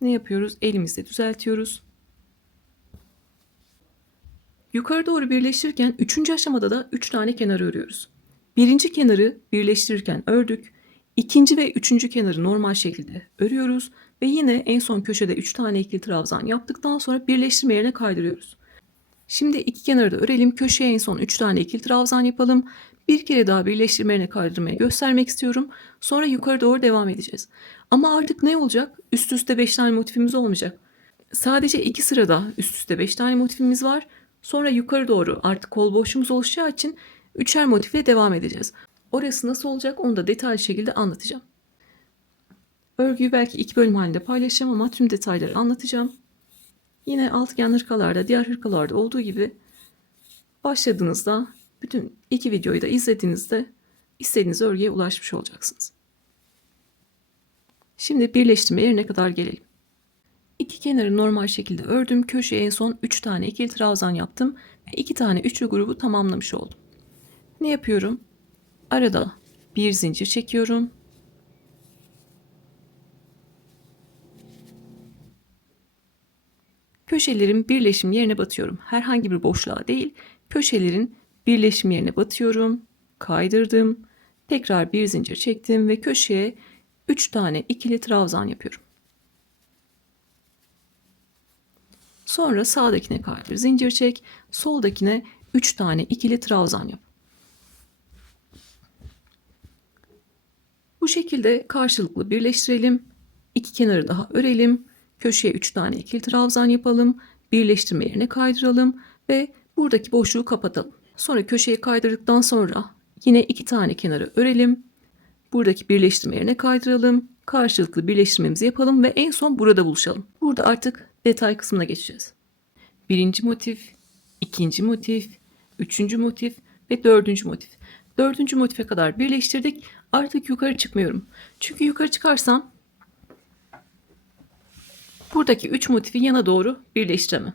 Ne yapıyoruz? Elimizle düzeltiyoruz. Yukarı doğru birleştirirken 3. aşamada da 3 tane kenar örüyoruz. Birinci kenarı birleştirirken ördük. İkinci ve üçüncü kenarı normal şekilde örüyoruz. Ve yine en son köşede 3 tane ikili trabzan yaptıktan sonra birleştirme yerine kaydırıyoruz. Şimdi iki kenarı da örelim. Köşeye en son 3 tane ikili trabzan yapalım. Bir kere daha birleştirme yerine kaydırmayı göstermek istiyorum. Sonra yukarı doğru devam edeceğiz. Ama artık ne olacak? Üst üste 5 tane motifimiz olmayacak. Sadece 2 sırada üst üste 5 tane motifimiz var. Sonra yukarı doğru artık kol boşluğumuz oluşacağı için 3'er motifle devam edeceğiz. Orası nasıl olacak onu da detaylı şekilde anlatacağım. Örgüyü belki 2 bölüm halinde paylaşacağım ama tüm detayları anlatacağım. Yine altıgen hırkalarda, diğer hırkalarda olduğu gibi başladığınızda bütün 2 videoyu da izlediğinizde istediğiniz örgüye ulaşmış olacaksınız. Şimdi birleştirme yerine kadar gelelim. İki kenarı normal şekilde ördüm. Köşeye en son 3 tane ikili trabzan yaptım ve 2 tane üçlü grubu tamamlamış oldum. Ne yapıyorum? Arada bir zincir çekiyorum. Köşelerin birleşim yerine batıyorum. Herhangi bir boşluğa değil, köşelerin birleşim yerine batıyorum. Kaydırdım. Tekrar bir zincir çektim ve köşeye 3 tane ikili trabzan yapıyorum. Sonra sağdakine kaydır, zincir çek. Soldakine 3 tane ikili trabzan yap. Bu şekilde karşılıklı birleştirelim. İki kenarı daha örelim. Köşeye 3 tane ikili trabzan yapalım. Birleştirme yerine kaydıralım ve buradaki boşluğu kapatalım. Sonra köşeye kaydırdıktan sonra yine 2 tane kenarı örelim. Buradaki birleştirme yerine kaydıralım. Karşılıklı birleştirmemizi yapalım ve en son burada buluşalım. Burada artık detay kısmına geçeceğiz. Birinci motif, ikinci motif, üçüncü motif ve dördüncü motif. Dördüncü motife kadar birleştirdik. Artık yukarı çıkmıyorum. Çünkü yukarı çıkarsam buradaki 3 motifi yana doğru birleştiremem.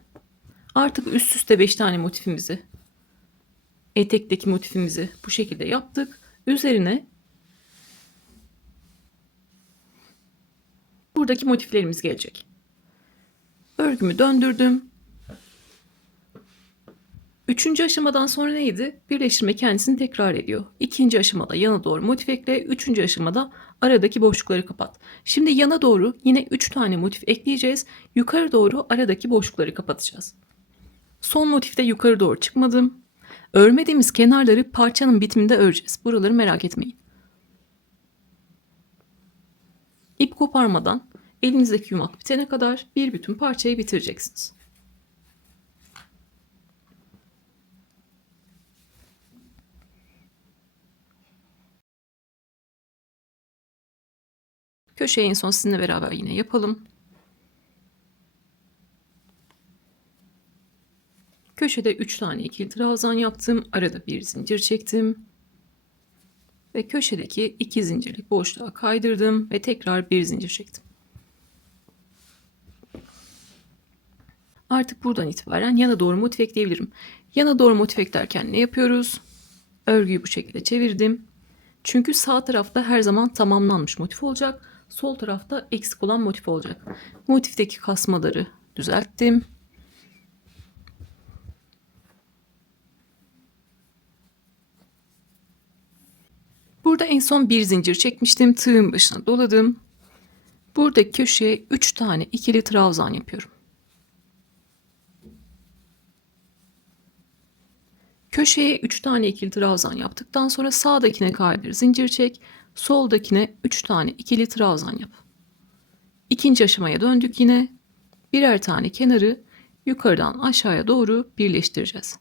Artık üst üste 5 tane motifimizi, etekteki motifimizi bu şekilde yaptık. Üzerine buradaki motiflerimiz gelecek. Örgümü döndürdüm. Üçüncü aşamadan sonra neydi? Birleştirme kendisini tekrar ediyor. İkinci aşamada yana doğru motif ekle. Üçüncü aşamada aradaki boşlukları kapat. Şimdi yana doğru yine 3 tane motif ekleyeceğiz. Yukarı doğru aradaki boşlukları kapatacağız. Son motifte yukarı doğru çıkmadım. Örmediğimiz kenarları parçanın bitiminde öreceğiz. Buraları merak etmeyin. İp koparmadan elinizdeki yumak bitene kadar bir bütün parçayı bitireceksiniz. Köşeyi en son sizinle beraber yine yapalım. Köşede 3 tane ikili trabzan yaptım. Arada bir zincir çektim. Ve köşedeki 2 zincirlik boşluğa kaydırdım ve tekrar bir zincir çektim. Artık buradan itibaren yana doğru motif ekleyebilirim. Yana doğru motif eklerken ne yapıyoruz? Örgüyü bu şekilde çevirdim. Çünkü sağ tarafta her zaman tamamlanmış motif olacak. Sol tarafta eksik olan motif olacak. Motifteki kasmaları düzelttim. Burada en son bir zincir çekmiştim. Tığın başına doladım. Buradaki köşeye 3 tane ikili trabzan yapıyorum. Köşeye 3 tane ikili trabzan yaptıktan sonra sağdakine kaydır, zincir çek. Soldakine 3 tane ikili trabzan yap. İkinci aşamaya döndük yine. Birer tane kenarı yukarıdan aşağıya doğru birleştireceğiz.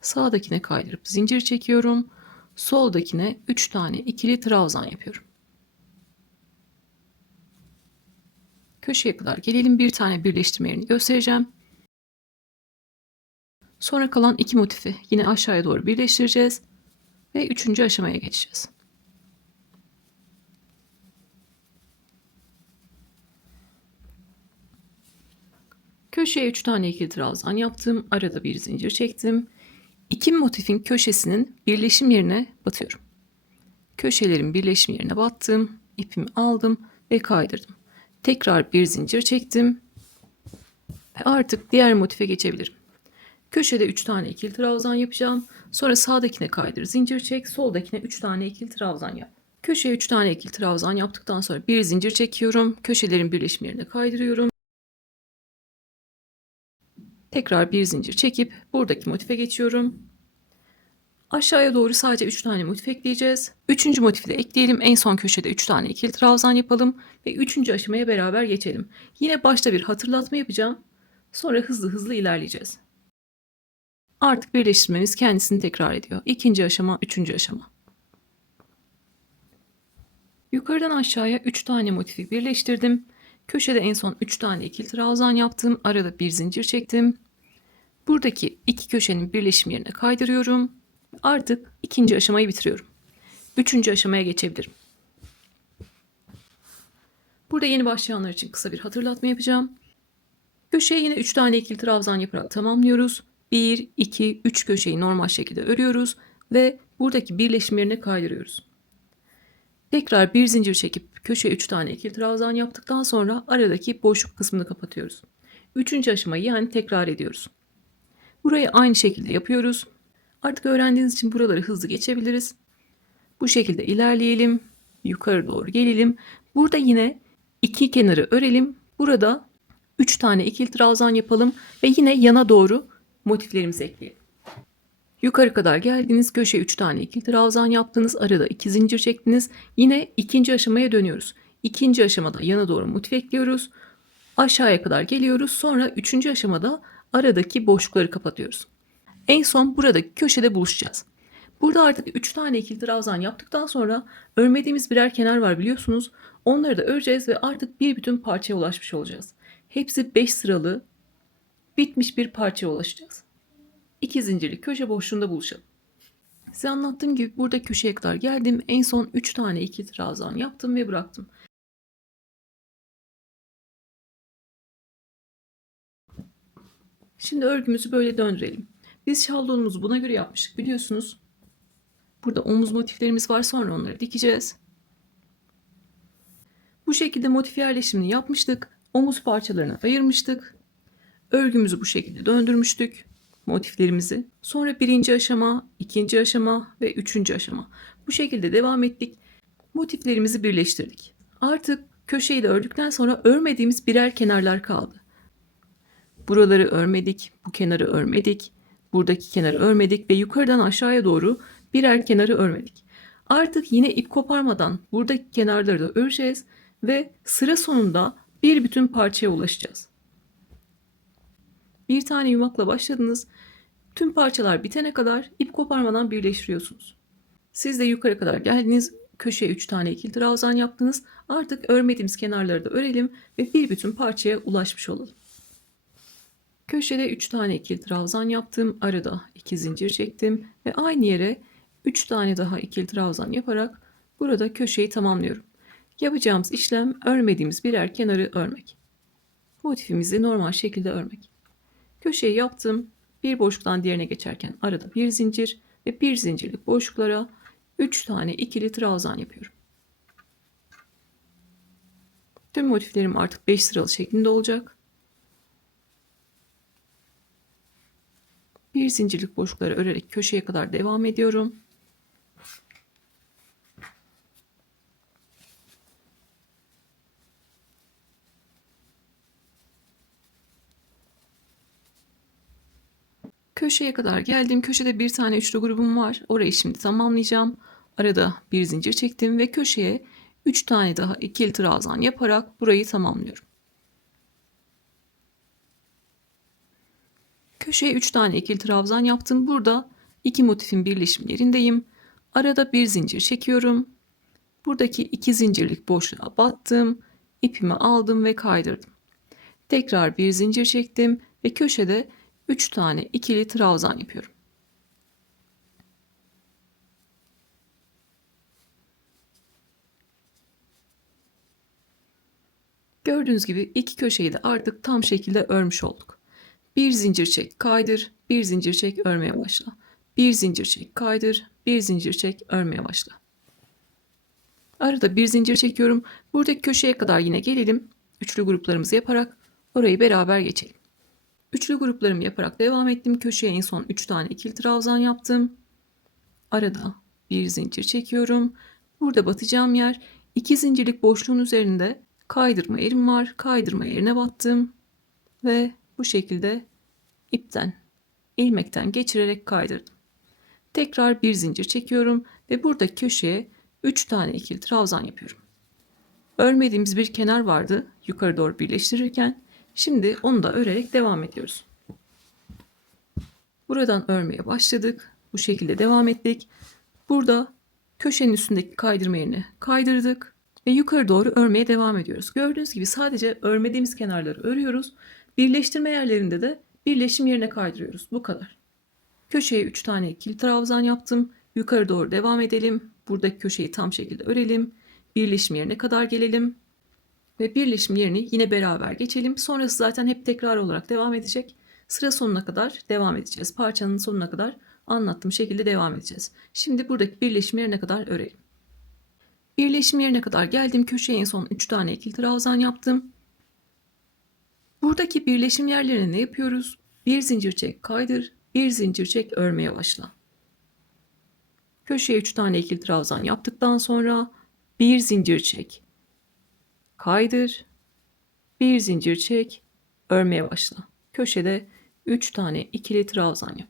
Sağdakine kaydırıp zincir çekiyorum. Soldakine 3 tane ikili trabzan yapıyorum. Köşeye kadar gelelim. Bir tane birleştirme yerini göstereceğim. Sonra kalan 2 motifi yine aşağıya doğru birleştireceğiz. Ve 3. aşamaya geçeceğiz. Köşeye 3 tane ikili trabzan yaptım. Arada bir zincir çektim. 2 motifin köşesinin birleşim yerine batıyorum. Köşelerin birleşim yerine battım. İpimi aldım ve kaydırdım. Tekrar bir zincir çektim. Ve artık diğer motife geçebilirim. Köşede 3 tane ikili trabzan yapacağım. Sonra sağdakine kaydır, zincir çek. Soldakine 3 tane ikili trabzan yap. Köşeye 3 tane ikili trabzan yaptıktan sonra bir zincir çekiyorum. Köşelerin birleşim yerine kaydırıyorum. Tekrar bir zincir çekip buradaki motife geçiyorum. Aşağıya doğru sadece 3 tane motif ekleyeceğiz. 3. motifi de ekleyelim. En son köşede 3 tane ikili trabzan yapalım ve 3. aşamaya beraber geçelim. Yine başta bir hatırlatma yapacağım. Sonra hızlı hızlı ilerleyeceğiz. Artık birleştirmemiz kendisini tekrar ediyor. 2. aşama, 3. aşama. Yukarıdan aşağıya 3 tane motifi birleştirdim. Köşede en son 3 tane ikili trabzan yaptım. Arada bir zincir çektim. Buradaki iki köşenin birleşim yerine kaydırıyorum. Artık 2. aşamayı bitiriyorum. 3. aşamaya geçebilirim. Burada yeni başlayanlar için kısa bir hatırlatma yapacağım. Köşeye yine 3 tane ikili trabzan yaparak tamamlıyoruz. 1, 2, 3 köşeyi normal şekilde örüyoruz ve buradaki birleşim yerine kaydırıyoruz. Tekrar bir zincir çekip köşeye 3 tane ikili trabzan yaptıktan sonra aradaki boşluk kısmını kapatıyoruz. 3. aşamayı yani tekrar ediyoruz. Burayı aynı şekilde yapıyoruz. Artık öğrendiğiniz için buraları hızlı geçebiliriz. Bu şekilde ilerleyelim. Yukarı doğru gelelim. Burada yine iki kenarı örelim. Burada 3 tane ikili trabzan yapalım ve yine yana doğru motiflerimizi ekleyelim. Yukarı kadar geldiniz. Köşeye 3 tane ikili trabzan yaptınız. Arada 2 zincir çektiniz. Yine 2. aşamaya dönüyoruz. 2. aşamada yana doğru motif ekliyoruz. Aşağıya kadar geliyoruz. Sonra 3. aşamada aradaki boşlukları kapatıyoruz. En son buradaki köşede buluşacağız. Burada artık 3 tane ikili trabzan yaptıktan sonra örmediğimiz birer kenar var biliyorsunuz. Onları da öreceğiz ve artık bir bütün parçaya ulaşmış olacağız. Hepsi 5 sıralı bitmiş bir parçaya ulaşacağız. 2 zincirli köşe boşluğunda buluşalım. Size anlattığım gibi burada köşeye kadar geldim. En son 3 tane ikili trabzan yaptım ve bıraktım. Şimdi örgümüzü böyle döndürelim. Biz şablonumuzu buna göre yapmıştık biliyorsunuz. Burada omuz motiflerimiz var, sonra onları dikeceğiz. Bu şekilde motif yerleşimini yapmıştık. Omuz parçalarına ayırmıştık. Örgümüzü bu şekilde döndürmüştük. Motiflerimizi. Sonra 1. aşama, 2. aşama ve 3. aşama. Bu şekilde devam ettik. Motiflerimizi birleştirdik. Artık köşeyi de ördükten sonra örmediğimiz birer kenarlar kaldı. Buraları örmedik, bu kenarı örmedik, buradaki kenarı örmedik ve yukarıdan aşağıya doğru birer kenarı örmedik. Artık yine ip koparmadan buradaki kenarları da öreceğiz ve sıra sonunda bir bütün parçaya ulaşacağız. Bir tane yumakla başladınız. Tüm parçalar bitene kadar ip koparmadan birleştiriyorsunuz. Siz de yukarı kadar geldiniz. Köşeye 3 tane ikili trabzan yaptınız. Artık örmediğimiz kenarları da örelim ve bir bütün parçaya ulaşmış olalım. Köşede 3 tane ikili trabzan yaptım. Arada 2 zincir çektim ve aynı yere 3 tane daha ikili trabzan yaparak burada köşeyi tamamlıyorum. Yapacağımız işlem örmediğimiz birer kenarı örmek. Motifimizi normal şekilde örmek. Köşeyi yaptım. Bir boşluktan diğerine geçerken arada bir zincir ve bir zincirlik boşluklara 3 tane ikili trabzan yapıyorum. Tüm motiflerim artık 5 sıralı şeklinde olacak. Bir zincirlik boşlukları örerek köşeye kadar devam ediyorum. Köşeye kadar geldim. Köşede bir tane üçlü grubum var. Orayı şimdi tamamlayacağım. Arada bir zincir çektim ve köşeye 3 tane daha ikili trabzan yaparak burayı tamamlıyorum. Köşeye 3 tane ikili trabzan yaptım. Burada iki motifin birleşim yerindeyim. Arada bir zincir çekiyorum. Buradaki 2 zincirlik boşluğa battım. İpimi aldım ve kaydırdım. Tekrar bir zincir çektim ve köşede 3 tane ikili trabzan yapıyorum. Gördüğünüz gibi iki köşeyi de artık tam şekilde örmüş olduk. Bir zincir çek, kaydır, bir zincir çek, örmeye başla. Bir zincir çek, kaydır, bir zincir çek, örmeye başla. Arada bir zincir çekiyorum. Buradaki köşeye kadar yine gelelim. Üçlü gruplarımızı yaparak orayı beraber geçelim. Üçlü gruplarımı yaparak devam ettim. Köşeye en son 3 tane ikili trabzan yaptım. Arada bir zincir çekiyorum. Burada batacağım yer 2 zincirlik boşluğun üzerinde kaydırma yerim var. Kaydırma yerine battım ve bu şekilde ipten, ilmekten geçirerek kaydırdım. Tekrar bir zincir çekiyorum ve burada köşeye 3 tane ikili trabzan yapıyorum. Örmediğimiz bir kenar vardı yukarı doğru birleştirirken. Şimdi onu da örerek devam ediyoruz. Buradan örmeye başladık. Bu şekilde devam ettik. Burada köşenin üstündeki kaydırma yerini kaydırdık ve yukarı doğru örmeye devam ediyoruz. Gördüğünüz gibi sadece örmediğimiz kenarları örüyoruz. Birleştirme yerlerinde de birleşim yerine kaydırıyoruz. Bu kadar. Köşeye 3 tane ikili trabzan yaptım. Yukarı doğru devam edelim. Buradaki köşeyi tam şekilde örelim. Birleşim yerine kadar gelelim. Ve birleşim yerini yine beraber geçelim. Sonrası zaten hep tekrar olarak devam edecek. Sıra sonuna kadar devam edeceğiz. Parçanın sonuna kadar anlattığım şekilde devam edeceğiz. Şimdi buradaki birleşim yerine kadar örelim. Birleşim yerine kadar geldim. Köşeye en son 3 tane ikili trabzan yaptım. Buradaki birleşim yerlerine ne yapıyoruz? Bir zincir çek, kaydır. Bir zincir çek, örmeye başla. Köşeye 3 tane ikili trabzan yaptıktan sonra bir zincir çek, kaydır. Bir zincir çek, örmeye başla. Köşede 3 tane ikili trabzan yap.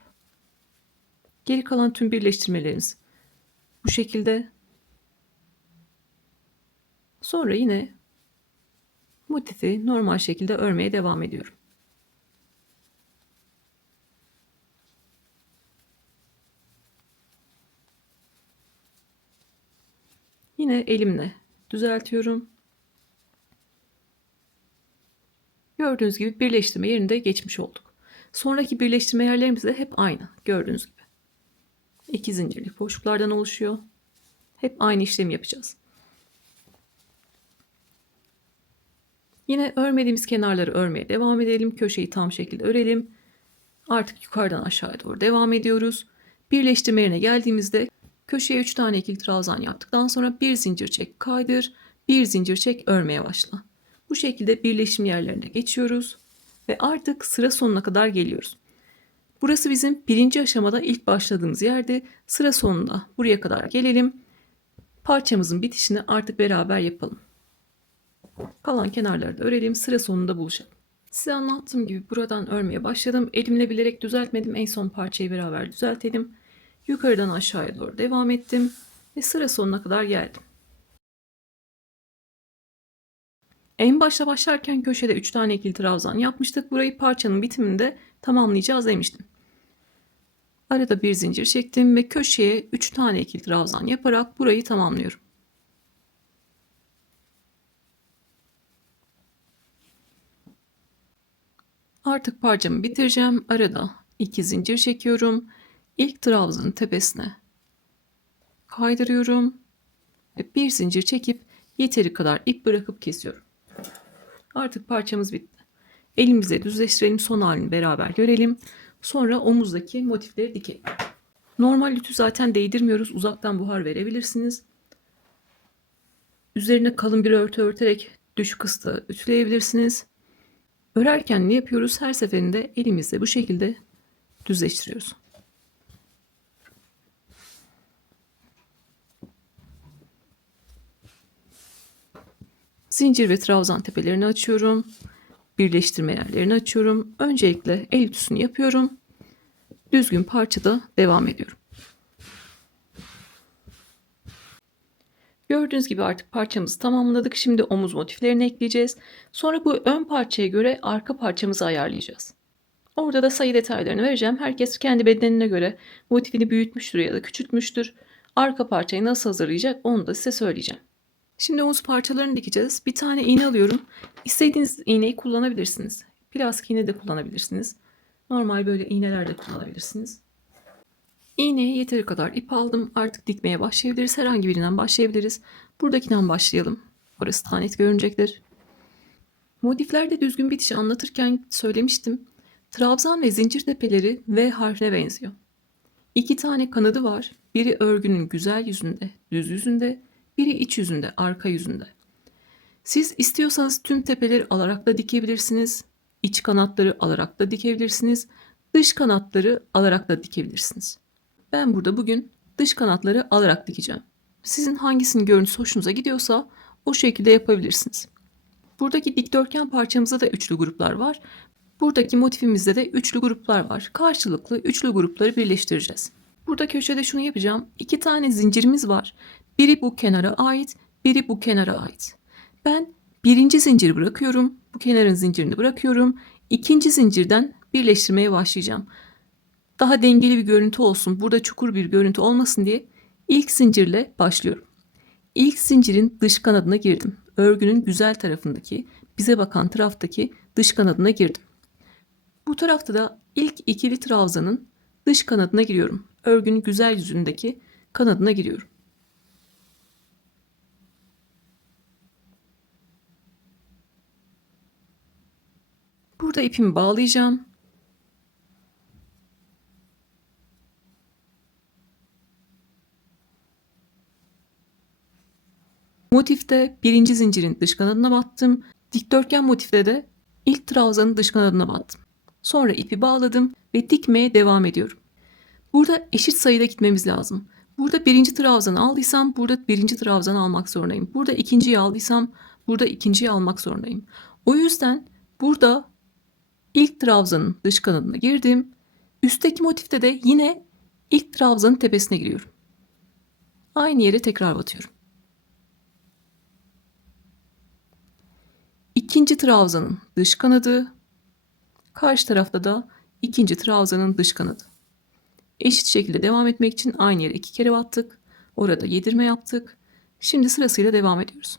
Geri kalan tüm birleştirmelerimiz bu şekilde. Sonra yine motifi normal şekilde örmeye devam ediyorum. Yine elimle düzeltiyorum. Gördüğünüz gibi birleştirme yerinde geçmiş olduk. Sonraki birleştirme yerlerimiz de hep aynı. Gördüğünüz gibi. 2 zincirlik boşluklardan oluşuyor. Hep aynı işlemi yapacağız. Yine örmediğimiz kenarları örmeye devam edelim. Köşeyi tam şekilde örelim. Artık yukarıdan aşağıya doğru devam ediyoruz. Birleştirme yerine geldiğimizde köşeye 3 tane ikili trabzan yaptıktan sonra bir zincir çek, kaydır, bir zincir çek, örmeye başla. Bu şekilde birleşim yerlerine geçiyoruz ve artık sıra sonuna kadar geliyoruz. Burası bizim birinci aşamada ilk başladığımız yerde. Sıra sonunda buraya kadar gelelim. Parçamızın bitişini artık beraber yapalım. Kalan kenarları da örelim. Sıra sonunda buluşalım. Size anlattığım gibi buradan örmeye başladım. Elimle bilerek düzeltmedim. En son parçayı beraber düzeltelim. Yukarıdan aşağıya doğru devam ettim. Ve sıra sonuna kadar geldim. En başta başlarken köşede 3 tane ikili trabzan yapmıştık. Burayı parçanın bitiminde tamamlayacağız demiştim. Arada bir zincir çektim ve köşeye 3 tane ikili trabzan yaparak burayı tamamlıyorum. Artık parçamı bitireceğim. Arada 2 zincir çekiyorum. İlk trabzanın tepesine kaydırıyorum ve bir zincir çekip yeteri kadar ip bırakıp kesiyorum. Artık parçamız bitti. Elimizle düzleştirelim, son halini beraber görelim. Sonra omuzdaki motifleri dikelim. Normal ütü zaten değdirmiyoruz. Uzaktan buhar verebilirsiniz. Üzerine kalın bir örtü örterek düşük ısıda ütüleyebilirsiniz. Örerken ne yapıyoruz? Her seferinde elimizle bu şekilde düzleştiriyoruz. Zincir ve trabzan tepelerini açıyorum. Birleştirme yerlerini açıyorum. Öncelikle el ütüsünü yapıyorum. Düzgün parçada devam ediyorum. Gördüğünüz gibi artık parçamızı tamamladık. Şimdi omuz motiflerini ekleyeceğiz. Sonra bu ön parçaya göre arka parçamızı ayarlayacağız. Orada da sayı detaylarını vereceğim. Herkes kendi bedenine göre motifini büyütmüştür ya da küçültmüştür. Arka parçayı nasıl hazırlayacak onu da size söyleyeceğim. Şimdi omuz parçalarını dikeceğiz. Bir tane iğne alıyorum. İstediğiniz iğneyi kullanabilirsiniz. Plastik iğne de kullanabilirsiniz. Normal böyle iğneler de kullanabilirsiniz. İğneye yeteri kadar ip aldım. Artık dikmeye başlayabiliriz. Herhangi birinden başlayabiliriz. Buradakinden başlayalım. Orası daha net görünecektir. Motiflerde düzgün bitiş anlatırken söylemiştim. Trabzan ve zincir tepeleri V harfine benziyor. 2 tane kanadı var. Biri örgünün güzel yüzünde, düz yüzünde. biri iç yüzünde, arka yüzünde. Siz istiyorsanız tüm tepeleri alarak da dikebilirsiniz. İç kanatları alarak da dikebilirsiniz. Dış kanatları alarak da dikebilirsiniz. Ben burada bugün dış kanatları alarak dikeceğim. Sizin hangisinin görüntüsü hoşunuza gidiyorsa o şekilde yapabilirsiniz. Buradaki dikdörtgen parçamızda da üçlü gruplar var. Buradaki motifimizde de üçlü gruplar var. Karşılıklı üçlü grupları birleştireceğiz. Burada köşede şunu yapacağım. 2 tane zincirimiz var. Biri bu kenara ait, biri bu kenara ait. Ben birinci zinciri bırakıyorum. Bu kenarın zincirini bırakıyorum. İkinci zincirden birleştirmeye başlayacağım. Daha dengeli bir görüntü olsun, burada çukur bir görüntü olmasın diye ilk zincirle başlıyorum. İlk zincirin dış kanadına girdim. Örgünün güzel tarafındaki, bize bakan taraftaki dış kanadına girdim. Bu tarafta da ilk ikili trabzanın dış kanadına giriyorum. Örgünün güzel yüzündeki kanadına giriyorum. Burada ipimi bağlayacağım. Motifte birinci zincirin dış kanadına battım. Dikdörtgen motifte de ilk trabzanın dış kanadına battım. Sonra ipi bağladım ve dikmeye devam ediyorum. Burada eşit sayıda gitmemiz lazım. Burada birinci trabzanı aldıysam burada birinci trabzanı almak zorundayım. Burada ikinciyi aldıysam burada ikinciyi almak zorundayım. O yüzden burada ilk trabzanın dış kanadına girdim. Üstteki motifte de yine ilk trabzanın tepesine giriyorum. Aynı yere tekrar batıyorum. İkinci trabzanın dış kanadı, karşı tarafta da ikinci trabzanın dış kanadı. Eşit şekilde devam etmek için aynı yere 2 kere battık. Orada yedirme yaptık. Şimdi sırasıyla devam ediyoruz.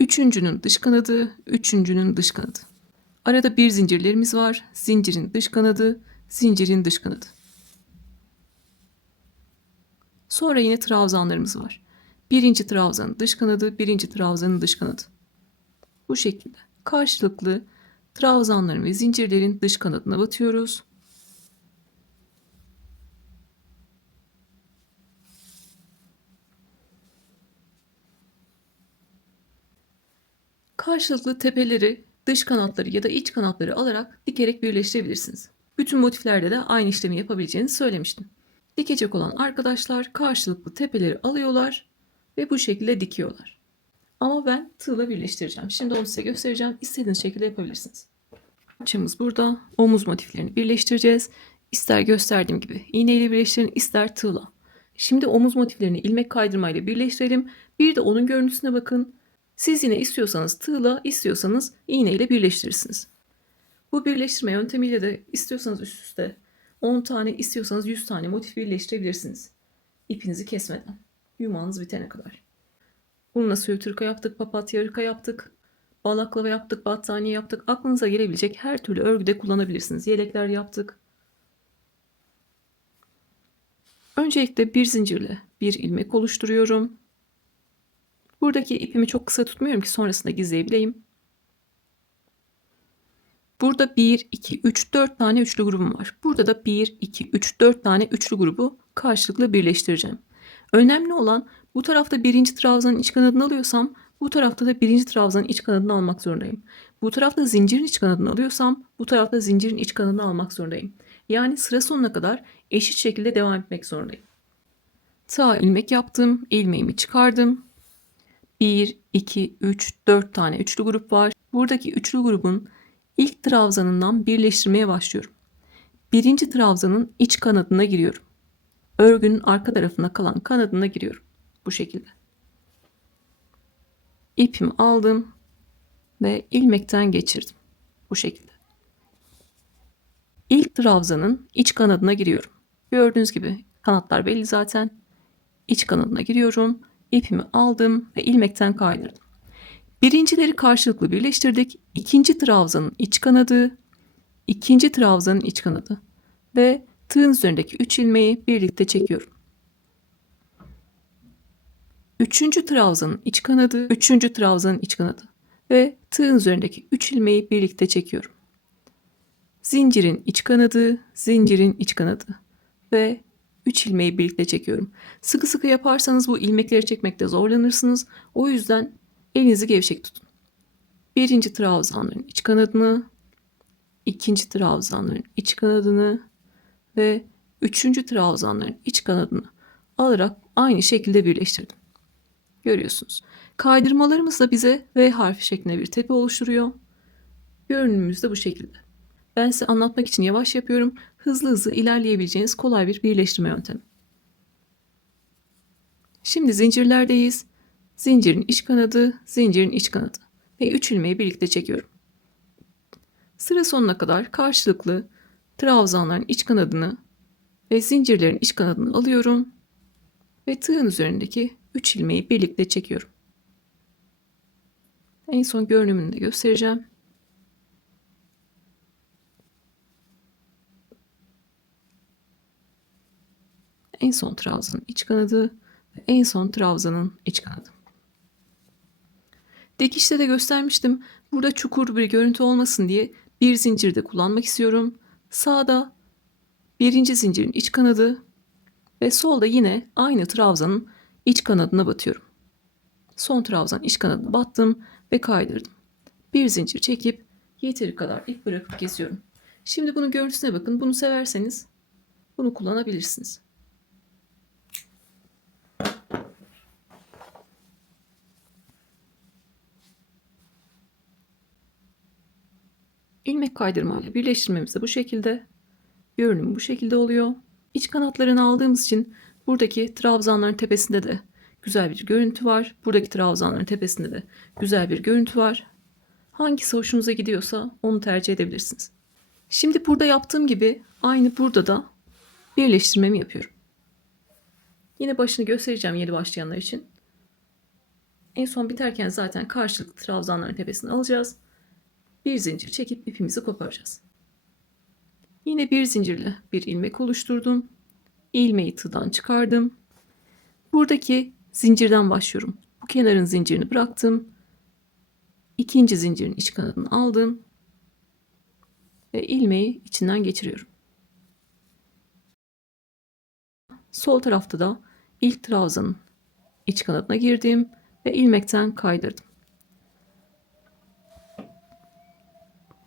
Üçüncünün dış kanadı, üçüncünün dış kanadı. Arada bir zincirlerimiz var. Zincirin dış kanadı, zincirin dış kanadı. Sonra yine trabzanlarımız var. Birinci trabzanın dış kanadı, birinci trabzanın dış kanadı. Bu şekilde karşılıklı trabzanların ve zincirlerin dış kanadına batıyoruz. Karşılıklı tepeleri, dış kanatları ya da iç kanatları alarak dikerek birleştirebilirsiniz. Bütün motiflerde de aynı işlemi yapabileceğinizi söylemiştim. Dikecek olan arkadaşlar karşılıklı tepeleri alıyorlar ve bu şekilde dikiyorlar. Ama ben tığla birleştireceğim. Şimdi onu size göstereceğim. İstediğiniz şekilde yapabilirsiniz. Parçamız burada. Omuz motiflerini birleştireceğiz. İster gösterdiğim gibi iğneyle birleştirin, ister tığla. Şimdi omuz motiflerini ilmek kaydırmayla birleştirelim. Bir de onun görüntüsüne bakın. Siz yine istiyorsanız tığla, istiyorsanız iğneyle birleştirirsiniz. Bu birleştirme yöntemiyle de istiyorsanız üst üste 10 tane, istiyorsanız 100 tane motif birleştirebilirsiniz. İpinizi kesmeden. Yumağınız bitene kadar. Bununla söğüt hırka yaptık, papatya hırka yaptık, balaklava yaptık, battaniye yaptık. Aklınıza gelebilecek her türlü örgüde kullanabilirsiniz. Yelekler yaptık. Öncelikle bir zincirle bir ilmek oluşturuyorum. Buradaki ipimi çok kısa tutmuyorum ki sonrasında gizleyebileyim. Burada 1, 2, 3, 4 tane üçlü grubum var. Burada da 1, 2, 3, 4 tane üçlü grubu karşılıklı birleştireceğim. Önemli olan bu tarafta birinci trabzanın iç kanadını alıyorsam bu tarafta da birinci trabzanın iç kanadını almak zorundayım. Bu tarafta zincirin iç kanadını alıyorsam bu tarafta zincirin iç kanadını almak zorundayım. Yani sıra sonuna kadar eşit şekilde devam etmek zorundayım. Sağ ilmek yaptım, ilmeğimi çıkardım. 1, 2, 3, 4 tane üçlü grup var. Buradaki üçlü grubun ilk trabzanından birleştirmeye başlıyorum. Birinci trabzanın iç kanadına giriyorum. Örgünün arka tarafına kalan kanadına giriyorum. Bu şekilde. İpimi aldım ve ilmekten geçirdim. Bu şekilde. İlk trabzanın iç kanadına giriyorum. Gördüğünüz gibi kanatlar belli zaten. İç kanadına giriyorum. İpimi aldım ve ilmekten kaydırdım. Birincileri karşılıklı birleştirdik. İkinci trabzanın iç kanadı, ikinci trabzanın iç kanadı ve tığın üzerindeki 3 ilmeği birlikte çekiyorum. Üçüncü trabzanın iç kanadı, üçüncü trabzanın iç kanadı ve tığın üzerindeki 3 ilmeği birlikte çekiyorum. Zincirin iç kanadı, zincirin iç kanadı ve 3 ilmeği birlikte çekiyorum. Sıkı sıkı yaparsanız bu ilmekleri çekmekte zorlanırsınız. O yüzden elinizi gevşek tutun. Birinci trabzanların iç kanadını, ikinci trabzanların iç kanadını ve üçüncü trabzanların iç kanadını alarak aynı şekilde birleştirdim. Görüyorsunuz. Kaydırmalarımız da bize V harfi şeklinde bir tepe oluşturuyor. Görünümümüz de bu şekilde. Ben size anlatmak için yavaş yapıyorum. Hızlı hızlı ilerleyebileceğiniz kolay bir birleştirme yöntemi. Şimdi zincirlerdeyiz. Zincirin iç kanadı, zincirin iç kanadı ve 3 ilmeği birlikte çekiyorum. Sıra sonuna kadar karşılıklı trabzanların iç kanadını ve zincirlerin iç kanadını alıyorum ve tığın üzerindeki 3 ilmeği birlikte çekiyorum. En son görünümünü de göstereceğim. En son trabzanın iç kanadı ve en son trabzanın iç kanadı. Dikişte de göstermiştim. Burada çukur bir görüntü olmasın diye bir zincir de kullanmak istiyorum. Sağda birinci zincirin iç kanadı ve solda yine aynı trabzanın iç kanadına batıyorum. Son trabzanın iç kanadına battım ve kaydırdım. Bir zincir çekip yeteri kadar ip bırakıp kesiyorum. Şimdi bunun görüntüsüne bakın. Bunu severseniz bunu kullanabilirsiniz. İlmek kaydırmayla birleştirmemiz de bu şekilde. Görünüm bu şekilde oluyor. İç kanatlarını aldığımız için buradaki trabzanların tepesinde de güzel bir görüntü var. Buradaki trabzanların tepesinde de güzel bir görüntü var. Hangisi hoşunuza gidiyorsa onu tercih edebilirsiniz. Şimdi burada yaptığım gibi aynı burada da birleştirmemi yapıyorum. Yine başını göstereceğim yeni başlayanlar için. En son biterken zaten karşılıklı trabzanların tepesini alacağız. Bir zincir çekip ipimizi koparacağız. Yine bir zincirle bir ilmek oluşturdum. İlmeği tığdan çıkardım. Buradaki zincirden başlıyorum. Bu kenarın zincirini bıraktım. İkinci zincirin iç kanadını aldım. Ve ilmeği içinden geçiriyorum. Sol tarafta da ilk trabzanın iç kanadına girdim ve ilmekten kaydırdım.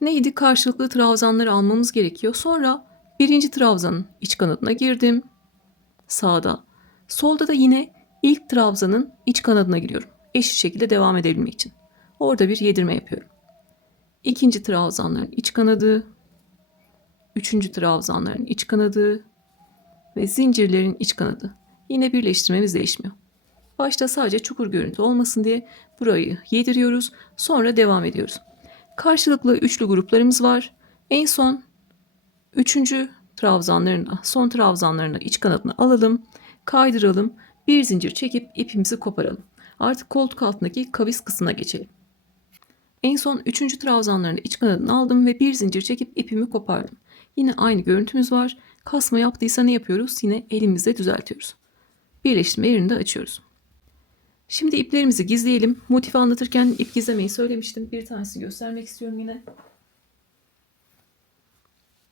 Neydi? Karşılıklı trabzanları almamız gerekiyor. Sonra birinci trabzanın iç kanadına girdim. Sağda. Solda da yine ilk trabzanın iç kanadına giriyorum. Eşit şekilde devam edebilmek için. Orada bir yedirme yapıyorum. İkinci trabzanların iç kanadı. Üçüncü trabzanların iç kanadı. Ve zincirlerin iç kanadı. Yine birleştirmemiz değişmiyor. Başta sadece çukur görüntü olmasın diye burayı yediriyoruz. Sonra devam ediyoruz. Karşılıklı üçlü gruplarımız var. En son üçüncü trabzanlarına, son trabzanlarına iç kanadını alalım. Kaydıralım. Bir zincir çekip ipimizi koparalım. Artık koltuk altındaki kavis kısmına geçelim. En son üçüncü trabzanlarına iç kanadını aldım ve bir zincir çekip ipimi kopardım. Yine aynı görüntümüz var. Kasma yaptıysa ne yapıyoruz? Yine elimizle düzeltiyoruz. Birleştirme yerini de açıyoruz. Şimdi iplerimizi gizleyelim. Motifi anlatırken ip gizlemeyi söylemiştim. Bir tanesini göstermek istiyorum yine.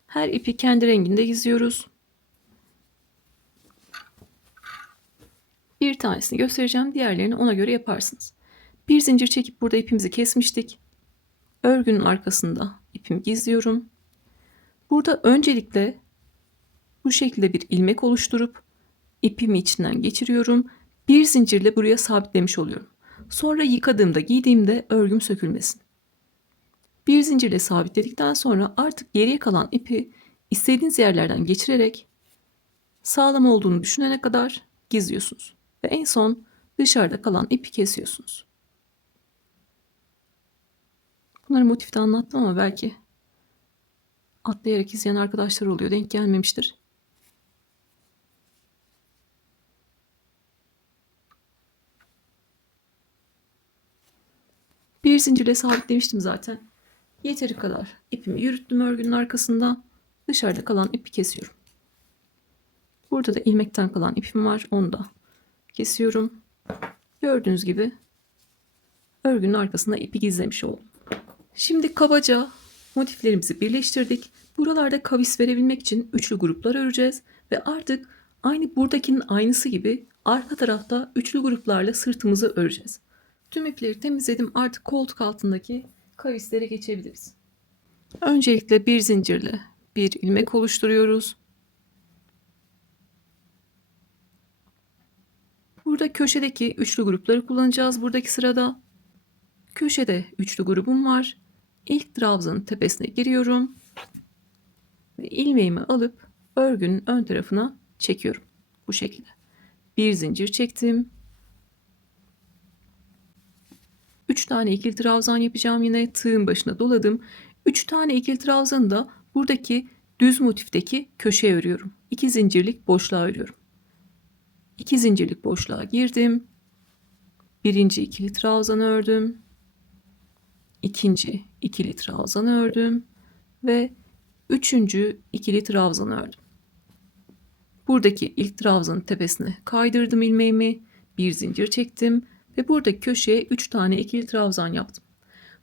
Her ipi kendi renginde gizliyoruz. Bir tanesini göstereceğim. Diğerlerini ona göre yaparsınız. Bir zincir çekip burada ipimizi kesmiştik. Örgünün arkasında ipimi gizliyorum. Burada öncelikle bu şekilde bir ilmek oluşturup ipimi içinden geçiriyorum. Bir zincirle buraya sabitlemiş oluyorum. Sonra yıkadığımda, giydiğimde örgüm sökülmesin. Bir zincirle sabitledikten sonra artık geriye kalan ipi istediğiniz yerlerden geçirerek sağlam olduğunu düşünene kadar gizliyorsunuz. Ve en son dışarıda kalan ipi kesiyorsunuz. Bunları motifte anlattım ama belki atlayarak izleyen arkadaşlar oluyor. Denk gelmemiştir. Bir zincirle sabitlemiştim zaten. Yeteri kadar ipimi yürüttüm örgünün arkasında. Dışarıda kalan ipi kesiyorum. Burada da ilmekten kalan ipim var. Onu da kesiyorum. Gördüğünüz gibi örgünün arkasında ipi gizlemiş oldum. Şimdi kabaca motiflerimizi birleştirdik. Buralarda kavis verebilmek için üçlü gruplar öreceğiz ve artık Aynı buradakinin aynısı gibi arka tarafta üçlü gruplarla sırtımızı öreceğiz. Tüm ipleri temizledim. Artık koltuk altındaki kavislere geçebiliriz. Öncelikle bir zincirle bir ilmek oluşturuyoruz. Burada köşedeki üçlü grupları kullanacağız. Buradaki sırada köşede üçlü grubum var. İlk trabzanın tepesine giriyorum ve ilmeğimi alıp örgünün ön tarafına çekiyorum. Bu şekilde. Bir zincir çektim. 3 tane ikili trabzan yapacağım, yine tığın başına doladım. 3 tane ikili trabzanı da buradaki düz motifteki köşeye örüyorum. 2 zincirlik boşluğa örüyorum. 2 zincirlik boşluğa girdim. Birinci ikili trabzanı ördüm. İkinci ikili trabzanı ördüm ve üçüncü ikili trabzanı ördüm. Buradaki ilk trabzanın tepesine kaydırdım ilmeğimi, bir zincir çektim ve buradaki köşeye 3 tane ikili trabzan yaptım.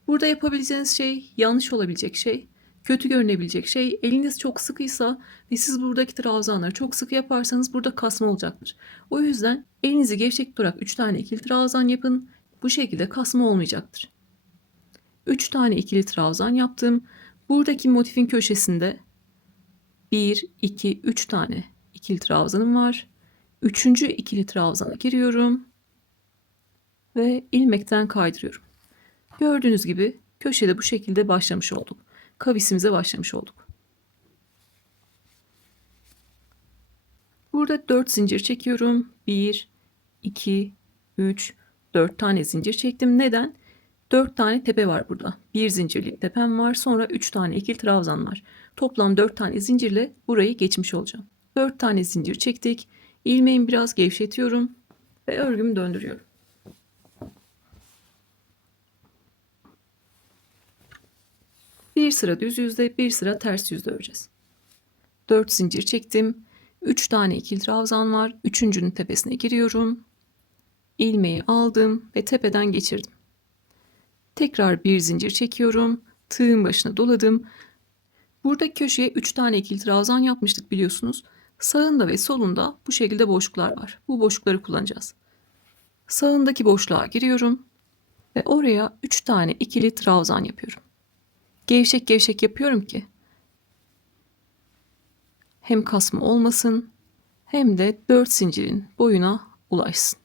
Burada yapabileceğiniz şey, yanlış olabilecek şey, kötü görünebilecek şey, eliniz çok sıkıysa ve siz buradaki trabzanları çok sıkı yaparsanız burada kasma olacaktır. O yüzden elinizi gevşek tutarak 3 tane ikili trabzan yapın. Bu şekilde kasma olmayacaktır. 3 tane ikili trabzan yaptım. Buradaki motifin köşesinde 1, 2, 3 tane ikili trabzanım var. Üçüncü ikili trabzana giriyorum ve ilmekten kaydırıyorum. Gördüğünüz gibi köşede bu şekilde başlamış olduk. Kavisimize başlamış olduk. Burada 4 zincir çekiyorum. 1, 2, 3, 4 tane zincir çektim. Neden? 4 tane tepe var burada. Bir zincirlik tepem var. Sonra 3 tane ikili trabzan var. Toplam 4 tane zincirle burayı geçmiş olacağım. 4 tane zincir çektik. İlmeğimi biraz gevşetiyorum ve örgümü döndürüyorum. Bir sıra düz yüzde, bir sıra ters yüzde öreceğiz. 4 zincir çektim. 3 tane ikili trabzan var. Üçüncünün tepesine giriyorum. İlmeği aldım ve tepeden geçirdim. Tekrar bir zincir çekiyorum. Tığın başına doladım. Burada köşeye 3 tane ikili trabzan yapmıştık biliyorsunuz. Sağında ve solunda bu şekilde boşluklar var. Bu boşlukları kullanacağız. Sağındaki boşluğa giriyorum ve oraya 3 tane ikili trabzan yapıyorum. Gevşek gevşek yapıyorum ki hem kasma olmasın hem de 4 zincirin boyuna ulaşsın.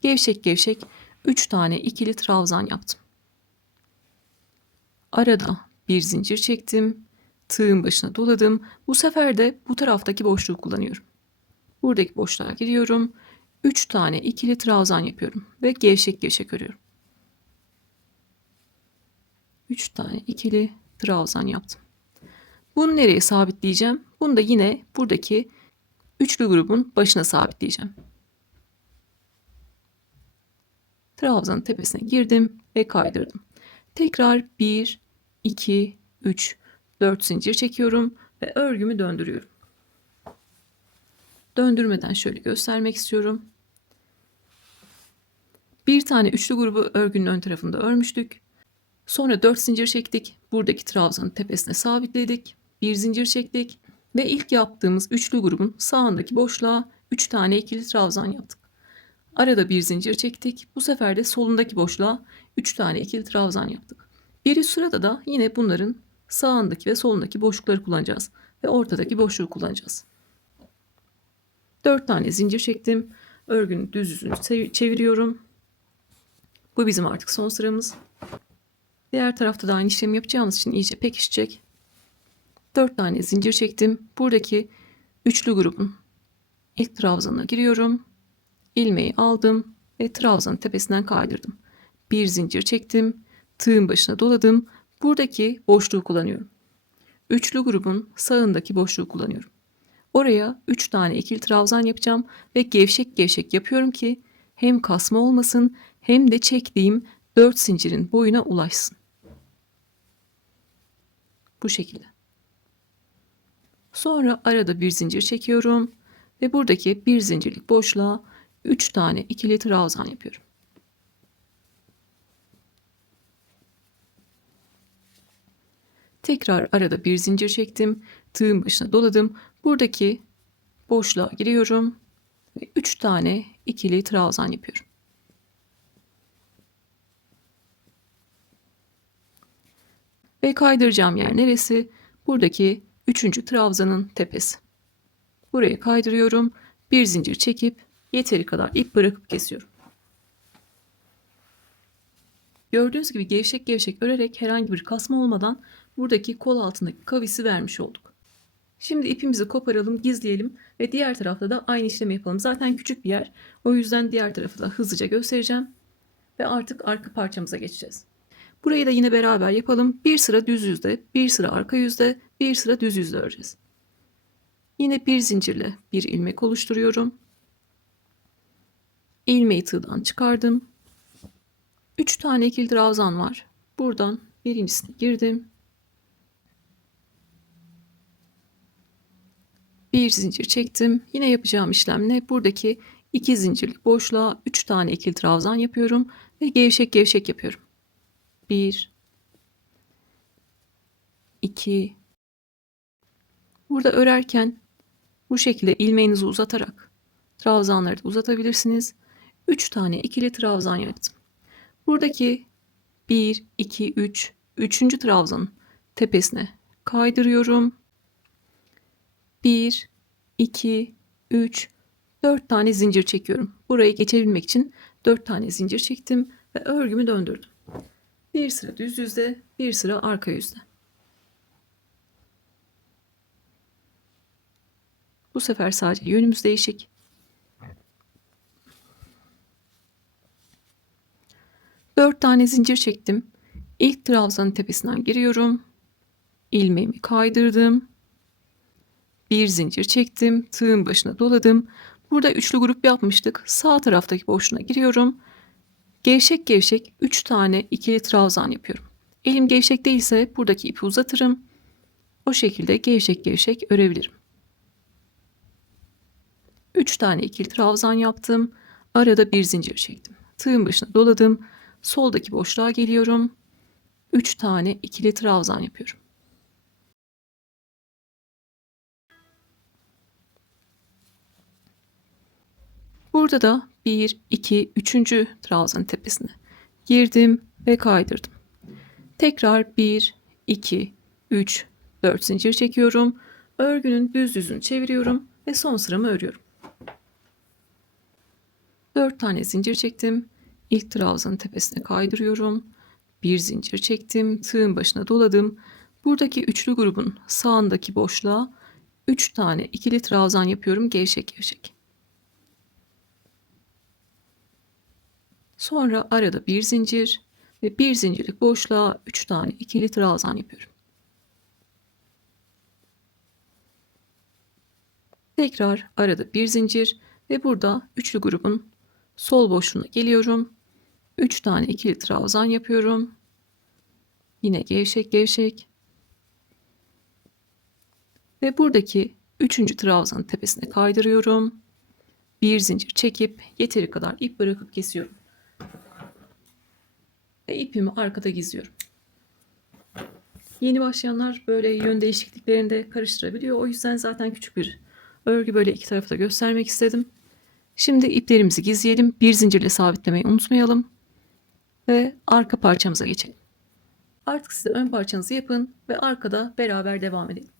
Gevşek gevşek 3 tane ikili trabzan yaptım. Arada bir zincir çektim. Tığın başına doladım. Bu sefer de bu taraftaki boşluğu kullanıyorum. Buradaki boşluğa giriyorum. 3 tane ikili trabzan yapıyorum ve gevşek gevşek örüyorum. 3 tane ikili trabzan yaptım. Bunu nereye sabitleyeceğim? Bunu da yine buradaki üçlü grubun başına sabitleyeceğim. Trabzanın tepesine girdim ve kaydırdım. Tekrar 1, 2, 3, 4 zincir çekiyorum ve örgümü döndürüyorum. Döndürmeden şöyle göstermek istiyorum. Bir tane üçlü grubu örgünün ön tarafında örmüştük. Sonra 4 zincir çektik. Buradaki trabzanın tepesine sabitledik. Bir zincir çektik ve ilk yaptığımız üçlü grubun sağındaki boşluğa 3 tane ikili trabzan yaptık. Arada bir zincir çektik. Bu sefer de solundaki boşluğa 3 tane ikili trabzan yaptık. Bir üst sırada da yine bunların sağındaki ve solundaki boşlukları kullanacağız ve ortadaki boşluğu kullanacağız. 4 tane zincir çektim. Örgünün düz yüzünü çeviriyorum. Bu bizim artık son sıramız. Diğer tarafta da aynı işlemi yapacağımız için iyice pekişecek. 4 tane zincir çektim. Buradaki üçlü grubun ilk trabzanına giriyorum. İlmeği aldım ve trabzanın tepesinden kaydırdım. Bir zincir çektim. Tığın başına doladım. Buradaki boşluğu kullanıyorum. Üçlü grubun sağındaki boşluğu kullanıyorum. Oraya 3 tane ikili trabzan yapacağım ve gevşek gevşek yapıyorum ki hem kasma olmasın hem de çektiğim 4 zincirin boyuna ulaşsın. Bu şekilde. Sonra arada bir zincir çekiyorum ve buradaki bir zincirlik boşluğa 3 tane ikili trabzan yapıyorum. Tekrar arada bir zincir çektim. Tığın başına doladım. Buradaki boşluğa giriyorum ve 3 tane ikili trabzan yapıyorum. Ve kaydıracağım yer neresi? Buradaki 3. trabzanın tepesi. Buraya kaydırıyorum. Bir zincir çekip yeteri kadar ip bırakıp kesiyorum. Gördüğünüz gibi gevşek gevşek örerek herhangi bir kasma olmadan buradaki kol altındaki kavisi vermiş olduk. Şimdi ipimizi koparalım, gizleyelim ve diğer tarafta da aynı işlemi yapalım. Zaten küçük bir yer. O yüzden diğer tarafı da hızlıca göstereceğim. Ve artık arka parçamıza geçeceğiz. Burayı da yine beraber yapalım. Bir sıra düz yüzde, bir sıra arka yüzde, bir sıra düz yüzde öreceğiz. Yine bir zincirle bir ilmek oluşturuyorum. İlmeği tığdan çıkardım. 3 tane ikili trabzan var. Buradan birincisine girdim. Bir zincir çektim. Yine yapacağım işlem ne? Buradaki 2 zincirlik boşluğa 3 tane ikili trabzan yapıyorum ve gevşek gevşek yapıyorum. 1 2 Burada örerken bu şekilde ilmeğinizi uzatarak trabzanları da uzatabilirsiniz. 3 tane ikili trabzan yaptım. Buradaki 1 2 3 3. trabzanın tepesine kaydırıyorum. 1 2 3 4 tane zincir çekiyorum. Burayı geçebilmek için 4 tane zincir çektim ve örgümü döndürdüm. Bir sıra düz yüzde, bir sıra arka yüzde. Bu sefer sadece yönümüz değişik. Dört tane zincir çektim. İlk trabzanın tepesinden giriyorum. İlmeğimi kaydırdım. Bir zincir çektim. Tığın başına doladım. Burada üçlü grup yapmıştık. Sağ taraftaki boşluğuna giriyorum. Gevşek gevşek 3 tane ikili trabzan yapıyorum. Elim gevşek değilse buradaki ipi uzatırım. O şekilde gevşek gevşek örebilirim. 3 tane ikili trabzan yaptım. Arada bir zincir çektim. Tığın başına doladım. Soldaki boşluğa geliyorum. 3 tane ikili trabzan yapıyorum. Burada da 1 2 3. trabzanın tepesine girdim ve kaydırdım. Tekrar 1 2 3 4 zincir çekiyorum. Örgünün düz yüzünü çeviriyorum ve son sıramı örüyorum. 4 tane zincir çektim. İlk trabzanın tepesine kaydırıyorum. Bir zincir çektim. Tığın başına doladım. Buradaki üçlü grubun sağındaki boşluğa 3 tane ikili trabzan yapıyorum gevşek gevşek. Sonra arada bir zincir ve bir zincirlik boşluğa 3 tane ikili trabzan yapıyorum. Tekrar arada bir zincir ve burada üçlü grubun sol boşluğuna geliyorum. 3 tane ikili trabzan yapıyorum. Yine gevşek gevşek. Ve buradaki 3. trabzanın tepesine kaydırıyorum. Bir zincir çekip yeteri kadar ip bırakıp kesiyorum. Ve ipimi arkada gizliyorum. Yeni başlayanlar böyle yön değişikliklerini de karıştırabiliyor. O yüzden zaten küçük bir örgü böyle iki tarafı da göstermek istedim. Şimdi iplerimizi gizleyelim. Bir zincirle sabitlemeyi unutmayalım. Ve arka parçamıza geçelim. Artık siz de ön parçanızı yapın ve arkada beraber devam edelim.